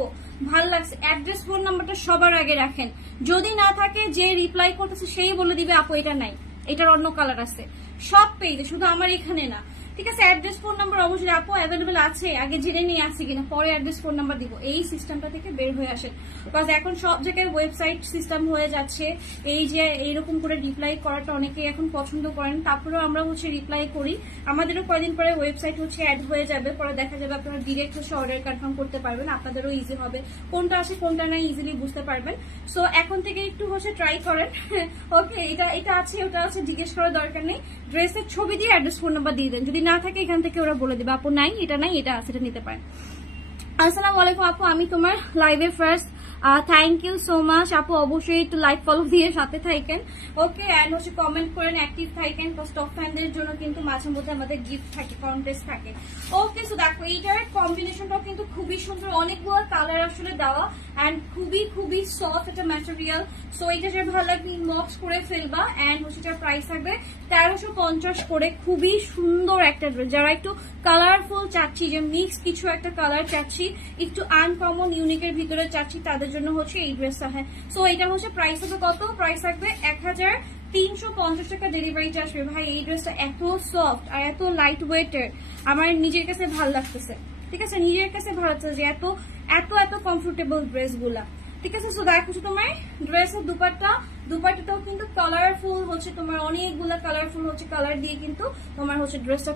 ভাল লাগছে, অ্যাড্রেস ফোন নাম্বারটা সবার আগে রাখেন। যদি না থাকে, যে রিপ্লাই করতেছে সেই বলে দিবে আপু এটা নাই, এটার অন্য কালার আছে। সব পেজে, শুধু আমার এখানে না, ঠিক আছে? অ্যাড্রেস ফোন নাম্বার অবশ্যই আপু অ্যাভেলেবেল আছে, আগে জেনে নিয়ে আসি কিনা, পরে অ্যাড্রেস ফোন নাম্বার দিব, এই সিস্টেমটা থেকে বের হয়ে আসেন। বিকজ এখন সব জায়গায় ওয়েবসাইট সিস্টেম হয়ে যাচ্ছে, এই যে এইরকম করে রিপ্লাই করাটা অনেকেই এখন পছন্দ করেন, তারপরেও আমরা হচ্ছে রিপ্লাই করি। আমাদেরও কয়েকদিন পরে ওয়েবসাইট হচ্ছে অ্যাড হয়ে যাবে, পরে দেখা যাবে আপনারা ডিরেক্ট হচ্ছে অর্ডার কনফার্ম করতে পারবেন, আপনাদেরও ইজি হবে, কোনটা আছে কোনটা নাই ইজিলি বুঝতে পারবেন। সো এখন থেকে একটু হচ্ছে ট্রাই করেন। ওকে, এটা আছে ওটা আছে জিজ্ঞেস করার দরকার নেই, ড্রেসের ছবি দিয়ে অ্যাড্রেস ফোন নাম্বার দিয়ে দেন, যদি না থাকে এখান থেকে ওরা বলে দিবে আপু নাই, এটা নাই, এটা আছে, এটা নিতে পারেন। আসসালামু আলাইকুম আপু, আমি তোমার লাইভে first, thank you so much আপু, অবশ্যই একটু লাইক ফলো দিয়ে সাথে থাকেন। ওকে, অ্যান্ড হচ্ছে কমেন্ট করেন, অ্যাক্টিভ থাকেন, স্টক ফ্যানদের জন্য কিন্তু মাঝে মধ্যে আমাদের গিফট থাকে, কন্টেস্ট থাকে। ওকে, সো দেখো এইটার কম্বিনেশনটাও কিন্তু খুবই সুন্দর, অনেকগুলো কালার আসলে দেওয়া, অ্যান্ড খুবই খুবই সফট একটা ম্যাটেরিয়াল। সো এটা যে ভালো লাগবে ইনবক্স করে ফেলবা। অ্যান্ড হচ্ছে এটার প্রাইস থাকবে 1350 করে, খুবই সুন্দর একটা ড্রেস। যারা একটু কালারফুল চাচ্ছি, যে মিক্স কিছু একটা কালার চাচ্ছি, একটু আনকমন ইউনিকের ভিতরে চাচ্ছি, তাদের জন্য হচ্ছে এই ড্রেসটা। হ্যাঁ, সো এটা হচ্ছে প্রাইস হবে কত? প্রাইস থাকবে 1350 টাকা, ডেলিভারি চার্জ আসবে। ভাই এই ড্রেসটা এত সফট আর এত লাইট ওয়েটের, আমার নিজের কাছে ভালো লাগতেছে, ঠিক আছে? নিজের কাছে ভালো লাগছে যে এত এত এত কমফোর্টেবল ড্রেস গুলা, ঠিক আছে? সো দেখো তোমার ড্রেসের দুপাট্টাটাও কিন্তু কালারফুল হচ্ছে, তোমার অনেকগুলা কালারফুল হচ্ছে কালার দিয়ে কিন্তু তোমার হচ্ছে ড্রেসটা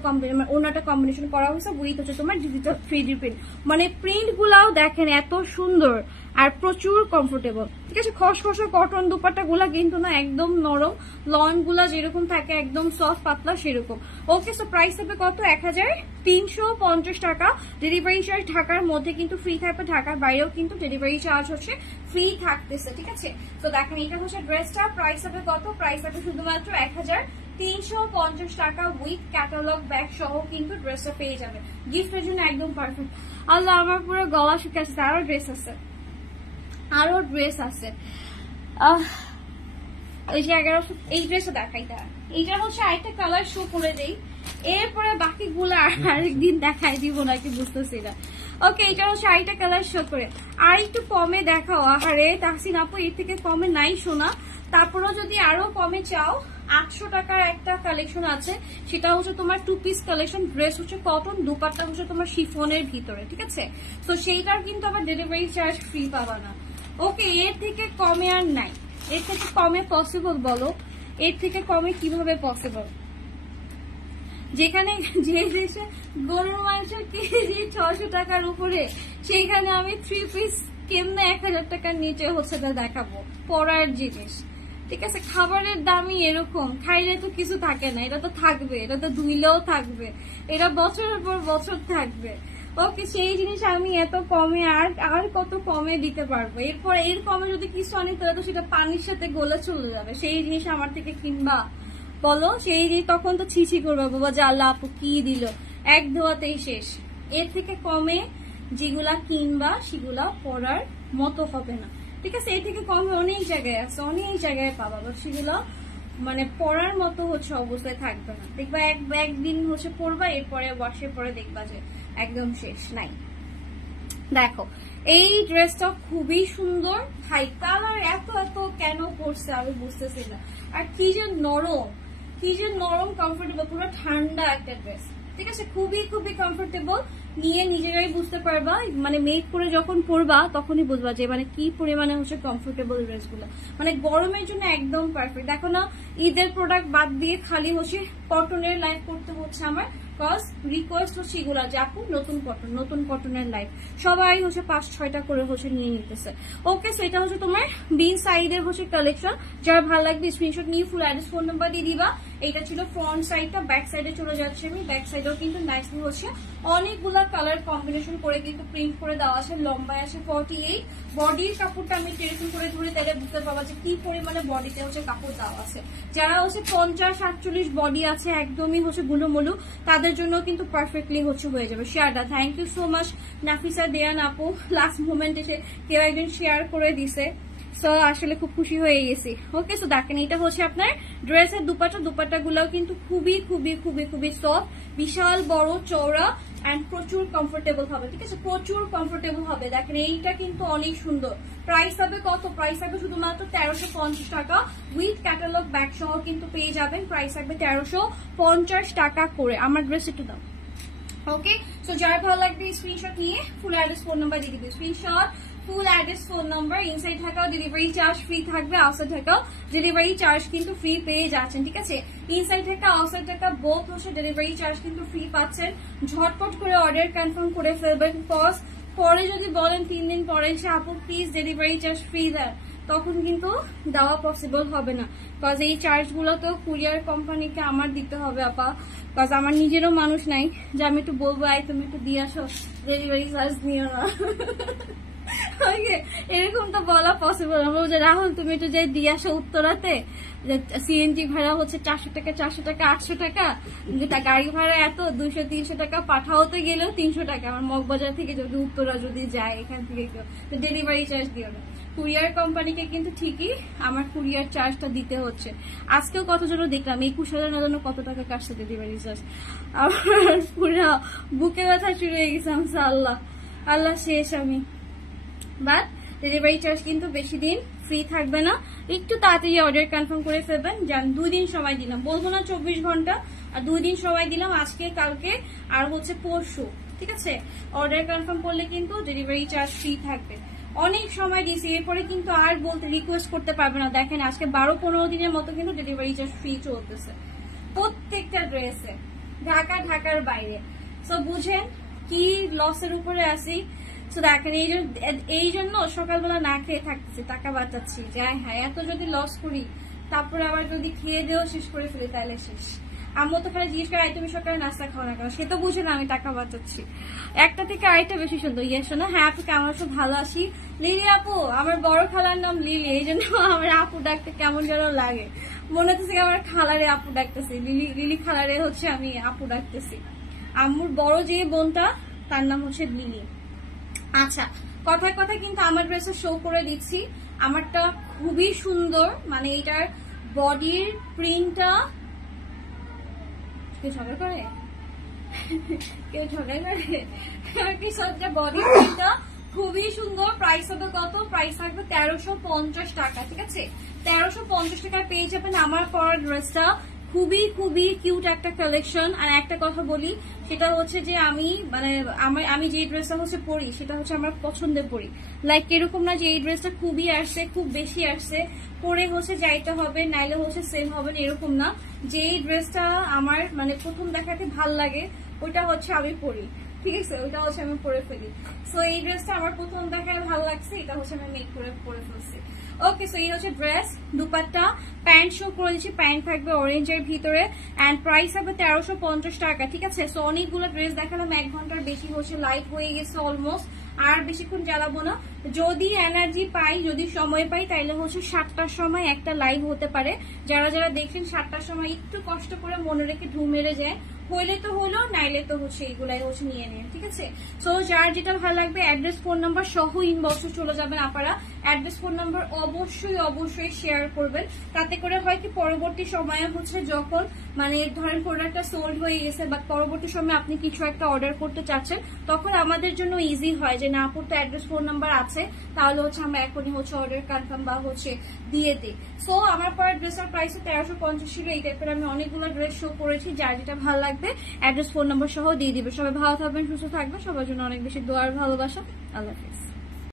ওনাটা কম্বিনেশন করা হয়েছে উইথ হচ্ছে তোমার ডিজিটাল 3D প্রিন্ট। মানে প্রিন্ট গুলাও দেখেন এত সুন্দর আর প্রচুর কমফোর্টেবল, ঠিক আছে? খসখসে কটন দুপাট্টা গুলা কিন্তু না, একদম নরম, লন গুলা যেরকম থাকে একদম সফট পাতলা সেরকম। ওকে, সো প্রাইস হবে কত? 1350 টাকা, ডেলিভারি চার্জ ঢাকার মধ্যে কিন্তু ফ্রি থাকবে, ঢাকার বাইরেও কিন্তু ডেলিভারি চার্জ হচ্ছে ফ্রি থাকতেছে, ঠিক আছে? তো দেখেন এটা হচ্ছে ড্রেসটা, প্রাইস হবে কত? প্রাইস হবে শুধুমাত্র 1350 টাকা উইথ ক্যাটালগ ব্যাগ সহ কিন্তু ড্রেসটা পেয়ে যাবে, গিফটের জন্য একদম পারফেক্ট। আল্লাহ আমার পুরো গলা শুকে আছে, আরো ড্রেস আছে, আরো ড্রেস আছে। ওই যে 1100, এই ড্রেসটা দেখাই, এইটা হচ্ছে আরেকটা কালার শো করে দেই, এরপরে বাকিগুলো আরেকদিন দেখাই দিব নাকি বুঝতেছি না। ওকে, এটা হচ্ছে আরেকটা কালার শো করে, আর একটু কমে দেখাও। আহারে তাহসিন আপু, এর থেকে কমে নাই শোনা, তারপরেও যদি আরো কমে চাও 800 টাকার একটা কালেকশন আছে, সেটা হচ্ছে তোমার 2 পিস কালেকশন, ড্রেস হচ্ছে কটন, দুপাট্টা হচ্ছে তোমার শিফনের ভিতরে, ঠিক আছে? তো সেইটার কিন্তু আবার ডেলিভারি চার্জ ফ্রি পাবা না। ওকে, এর থেকে কমে আর নাই, এর থেকে কমে পসিবল বলো? এর থেকে কমে কিভাবে পসিবল? যেখানে যে দেশে গরুর মাংসের কেজি 600 টাকার উপরে, সেইখানে আমি 3 পিস কেমনে 1000 টাকার নিচে হচ্ছে দেখাবো? পড়ার জিনিস, ঠিক আছে? খাবারের দামই এরকম, খাইলে তো কিছু থাকে না, এটা তো থাকবে, এটা তো ধুইলেও থাকবে, এটা বছরের পর বছর থাকবে। ওকে, সেই জিনিস আমি এত কমে আর কত কমে দিতে পারবো? এরপর এর কমে যদি কিছু আনি তাহলে তো সেটা পানির সাথে গলে চলে যাবে। সেই জিনিস আমার থেকে কিনবা বলো? সেই জিনিস তখন তো ছিছি করবো, বাবা যে আল্লাহ আপু কি দিল, এক ধোয়াতেই শেষ। এর থেকে কমে যেগুলা কিনবা সেগুলা পড়ার মতো হবে না, ঠিক আছে? এর থেকে কমে অনেক জায়গায় আছে, অনেক জায়গায় পাবা, সেগুলো মানে পড়ার মতো হচ্ছে অবস্থায় থাকবে না। দেখবা একদিন হচ্ছে পড়বা, এরপরে ওয়াশের পরে দেখবা যে একদম শেষ নাই। দেখো এই ড্রেসটা খুবই সুন্দর, হাই কালার, এত এত কেন করছে আমি বুঝতেছি না। আর কি যে নরম কমফোর্টেবল, পুরো ঠান্ডা একটা ড্রেস, ঠিক আছে? খুবই খুবই কমফোর্টেবল, নিয়ে নিজেরাই বুঝতে পারবা, মানে মেক করে যখন পরবা তখনই বুঝবা যে মানে কি পরিমাণে হচ্ছে কমফোর্টেবল ড্রেসগুলো, মানে গরমের জন্য একদম পারফেক্ট। দেখো না, ঈদের প্রোডাক্ট বাদ দিয়ে খালি হচ্ছে কটনের লাইফ করতে হচ্ছে আমার, কজ রিকোয়েস্ট হচ্ছে এগুলা যে আপু নতুন কটনের লাইভ সবাই হচ্ছে 5-6টা করে হচ্ছে নিয়ে নিতেছে। ওকে, সো এটা হচ্ছে তোমার বিন সাইডের হচ্ছে কালেকশন। যারা ভালো লাগবে স্ক্রিনশট নিয়ে ফুল অ্যাড্রেস ফোন নাম্বার দিয়ে দিবা। এটা ছিল ফ্রন্ট সাইডটা, ব্যাক সাইডে চলে যাচ্ছে আমি। ব্যাক সাইডেও কিন্তু নাইসলি হচ্ছে অনেকগুলা কালার কম্বিনেশন করে কিন্তু প্রিন্ট করে দেওয়া আছে। লম্বায় আছে 48। বডির কাপড়টা আমি এরকম করে ধরে তাহলে বুঝতে পারবা যে কি পরিমাণে বডিতে হচ্ছে কাপড় দেওয়া আছে। যারা হচ্ছে 50-48 বডি আছে একদমই হচ্ছে গুলোমুলু, তাদের জন্য কিন্তু পারফেক্টলি হচ্ছে হয়ে যাবে। শেয়ারটা thank you so much Nafisa Deyan আপু, লাস্ট মোমেন্ট এসে কেউ একজন শেয়ার করে দিছে, সো আসলে খুব খুশি হয়ে গেছি। ওকে, সো দেখেন এটা হচ্ছে আপনার ড্রেসের দুপাট্টা গুলাও কিন্তু খুবই খুবই খুবই খুবই সফট, বিশাল বড় চওড়া এন্ড প্রচুর কমফোর্টেবল হবে। ঠিক আছে, প্রচুর কমফোর্টেবল হবে। দেখেন এইটা কিন্তু অনেক সুন্দর। প্রাইস হবে কত? প্রাইস হবে শুধুমাত্র 1350 টাকা উইথ ক্যাটালগ ব্যাগ সহ কিন্তু পেয়ে যাবেন। প্রাইস থাকবে 1350 টাকা করে। আমার ড্রেস একটু দাও। ওকে, সো যারা ভালো লাগবে স্ক্রিনশট নিয়ে ফুল অ্যাড্রেস ফোন নাম্বার দিয়ে দিবে। Screenshot, full address phone number, inside থাকাও ডেলিভারি চার্জ ফ্রি থাকবে, আউটসাইড থাকাও ডেলিভারি চার্জ কিন্তু ফ্রি পেয়ে যাচ্ছেন। ঠিক আছে, ইনসাইড থাকা আউটসাইড থাকা বোথ হচ্ছে ডেলিভারি চার্জ কিন্তু ফ্রি পাচ্ছেন। ঝটপট করে অর্ডার কনফার্ম করে ফেলবেন, কজ পরে যদি বলেন 3 দিন পরে এসে আপু প্লিজ ডেলিভারি চার্জ ফ্রি দেন, তখন কিন্তু দেওয়া পসিবল হবে না। কজ এই চার্জগুলো তো কুরিয়ার কোম্পানিকে আমার দিতে হবে আপা, কজ আমার নিজেরও মানুষ নাই যে আমি একটু বলবো আই তুমি একটু দিয়ে আসো, ডেলিভারি চার্জ নিও না। এরকম তো বলা পসিবল না। যে রাহুল তুমি একটু যে দিয়ে আসো উত্তরাতে, সিএনজি ভাড়া হচ্ছে 400 টাকা 800 টাকা, গাড়ি ভাড়া এত 200-300 টাকা, পাঠাওতে গেলেও 300 টাকা। আমার মগবাজার থেকে যদি উত্তরা যদি যায় এখান থেকে কেউ, তো ডেলিভারি চার্জ দিও না। কুরিয়ার কোম্পানিকে কিন্তু ঠিকই আমার কুরিয়ার চার্জটা দিতে হচ্ছে। আজকেও কতজন দেখলাম 21,000 জন্য কত টাকা কাটছে ডেলিভারি চার্জ। আমার পুরো বুকে ব্যথা শুরু হয়ে গেছে। আল্লাহ শেষ আমি। বাট ডেলিভারি চার্জ কিন্তু বেশি দিন ফ্রি থাকবে না, একটু তাড়াতাড়ি অর্ডার কনফার্ম করে ফেলবেন। যান 2 দিন সময় দিলাম, বলবো না 24 ঘন্টা, আর 2 দিন সময় দিলাম, আজকে কালকে আর হচ্ছে পরশু। ঠিক আছে, অর্ডার কনফার্ম করলে কিন্তু ডেলিভারি চার্জ ফ্রি থাকবে। অনেক সময় দিয়েছি, এরপরে কিন্তু আর বলতে রিকোয়েস্ট করতে পারবে না। দেখেন আজকে 12-15 দিনের মতো কিন্তু ডেলিভারি চার্জ ফ্রি চলতেছে প্রত্যেকটা ড্রেসে, ঢাকার বাইরে। সো বুঝেন কি লসের উপরে আসি। তো দেখেন এই জন্য সকালবেলা না খেয়ে থাকতেছি, টাকা বাঁচাচ্ছি। যাই হ্যাঁ, এত যদি লস করি তারপরে আবার যদি খেয়ে দেও শেষ করে ফেলি তাহলে শেষ। আম্মু তো খালি জিজ্ঞেস করে তুমি সকালে নাস্তা খাও না কেন, সে তো বুঝে না আমি টাকা বাঁচাচ্ছি। একটা থেকে আরেকটা বেশি সুন্দর। ইয়ে শোনো, হ্যাঁ আপু কেমন আছো? ভালো আছি। লিলি আপু, আমার বড় খালার নাম লিলি, এই জন্য আমার আপু ডাকতে কেমন যেন লাগে, মনে হচ্ছে আমার খালারে আপু ডাকতেছি। লিলি খালারে হচ্ছে আমি আপু ডাকতেছি। আম্মুর বড় যে বোনটা তার নাম হচ্ছে লিলি। আচ্ছা, কথায় কথায় কিন্তু আমার ড্রেসে শো করে দিচ্ছি। আমারটা খুবই সুন্দর, মানে এটার বডির প্রিন্টটা কেউ ঝগড়া করে বডির প্রিন্টটা খুবই সুন্দর। প্রাইস হবে কত? প্রাইস থাকবে 1350 টাকা। ঠিক আছে, 1350 টাকায় পেয়ে যাবেন আমার পরা ড্রেসটা। খুবই খুবই কিউট একটা কালেকশন। আর একটা কথা বলি, সেটা হচ্ছে যে আমি যে ড্রেসটা হচ্ছে পরি সেটা হচ্ছে আমার পছন্দের পরি। লাইক এরকম না যে এই ড্রেসটা খুবই আসছে, খুব বেশি আসছে, পরে হচ্ছে যাইতে হবে নাইলে হচ্ছে সেম হবে না, এরকম না। যে এই ড্রেসটা আমার মানে প্রথম দেখাতে ভাল লাগে ওইটা হচ্ছে আমি পরি। ঠিক আছে, ওইটা হচ্ছে আমি পরে ফেলি। সো এই ড্রেসটা আমার প্রথম দেখায় ভালো লাগছে, এটা হচ্ছে আমি মেক করে পরে ফেলছি। ওকে, সো এই হচ্ছে ড্রেস। দুপাট্টা, প্যান্ট শো করে দিচ্ছি, প্যান্ট থাকবে অরেঞ্জের ভিতরে এন্ড প্রাইস হবে 1350 টাকা। ঠিক আছে, সো অনেকগুলো ড্রেস দেখালাম, 1 ঘন্টার বেশি হচ্ছে লাইভ হয়ে গেছে অলমোস্ট। আর বেশিক্ষণ জ্বালাবো না, যদি এনার্জি পাই, যদি সময় পাই, তাইলে হচ্ছে 7টার সময় একটা লাইভ হতে পারে। যারা যারা দেখছেন 7টার সময় একটু কষ্ট করে মনে রেখে ঢু মেরে যায়, হইলে তো হলো, নাইলে তো হচ্ছে এইগুলাই হচ্ছে নিয়ে নেন। ঠিক আছে, সো যার যেটা ভালো লাগবে অ্যাড্রেস ফোন নাম্বার সহ ইনবক্সে চলে যাবেন আপনারা। অ্যাড্রেস ফোন নাম্বার অবশ্যই শেয়ার করবেন, তাতে করে হয় কি পরবর্তী সময়ে হচ্ছে যখন মানে ধরেন প্রোডাক্টটা সোল্ড হয়ে গেছে বা পরবর্তী সময় আপনি কিছু একটা অর্ডার করতে চাচ্ছেন, তখন আমাদের জন্য ইজি হয় যে না আপুর তো অ্যাড্রেস ফোন নাম্বার আছে, তাহলে হচ্ছে আমরা এখনই হচ্ছে অর্ডার কনফার্ম বা হচ্ছে দিয়ে দিই। সো আমার পর ড্রেসের প্রাইস 1350 ছিল। এই টাইপের আমি অনেকগুলো ড্রেস শো করেছি, যার যেটা ভালো লাগবে অ্যাড্রেস ফোন নাম্বার সহ দিয়ে দিবে। সবাই ভালো থাকবেন, সুস্থ থাকবেন, সবার জন্য অনেক বেশি দোয়ার ভালোবাসা। আল্লাহ হাফেজ।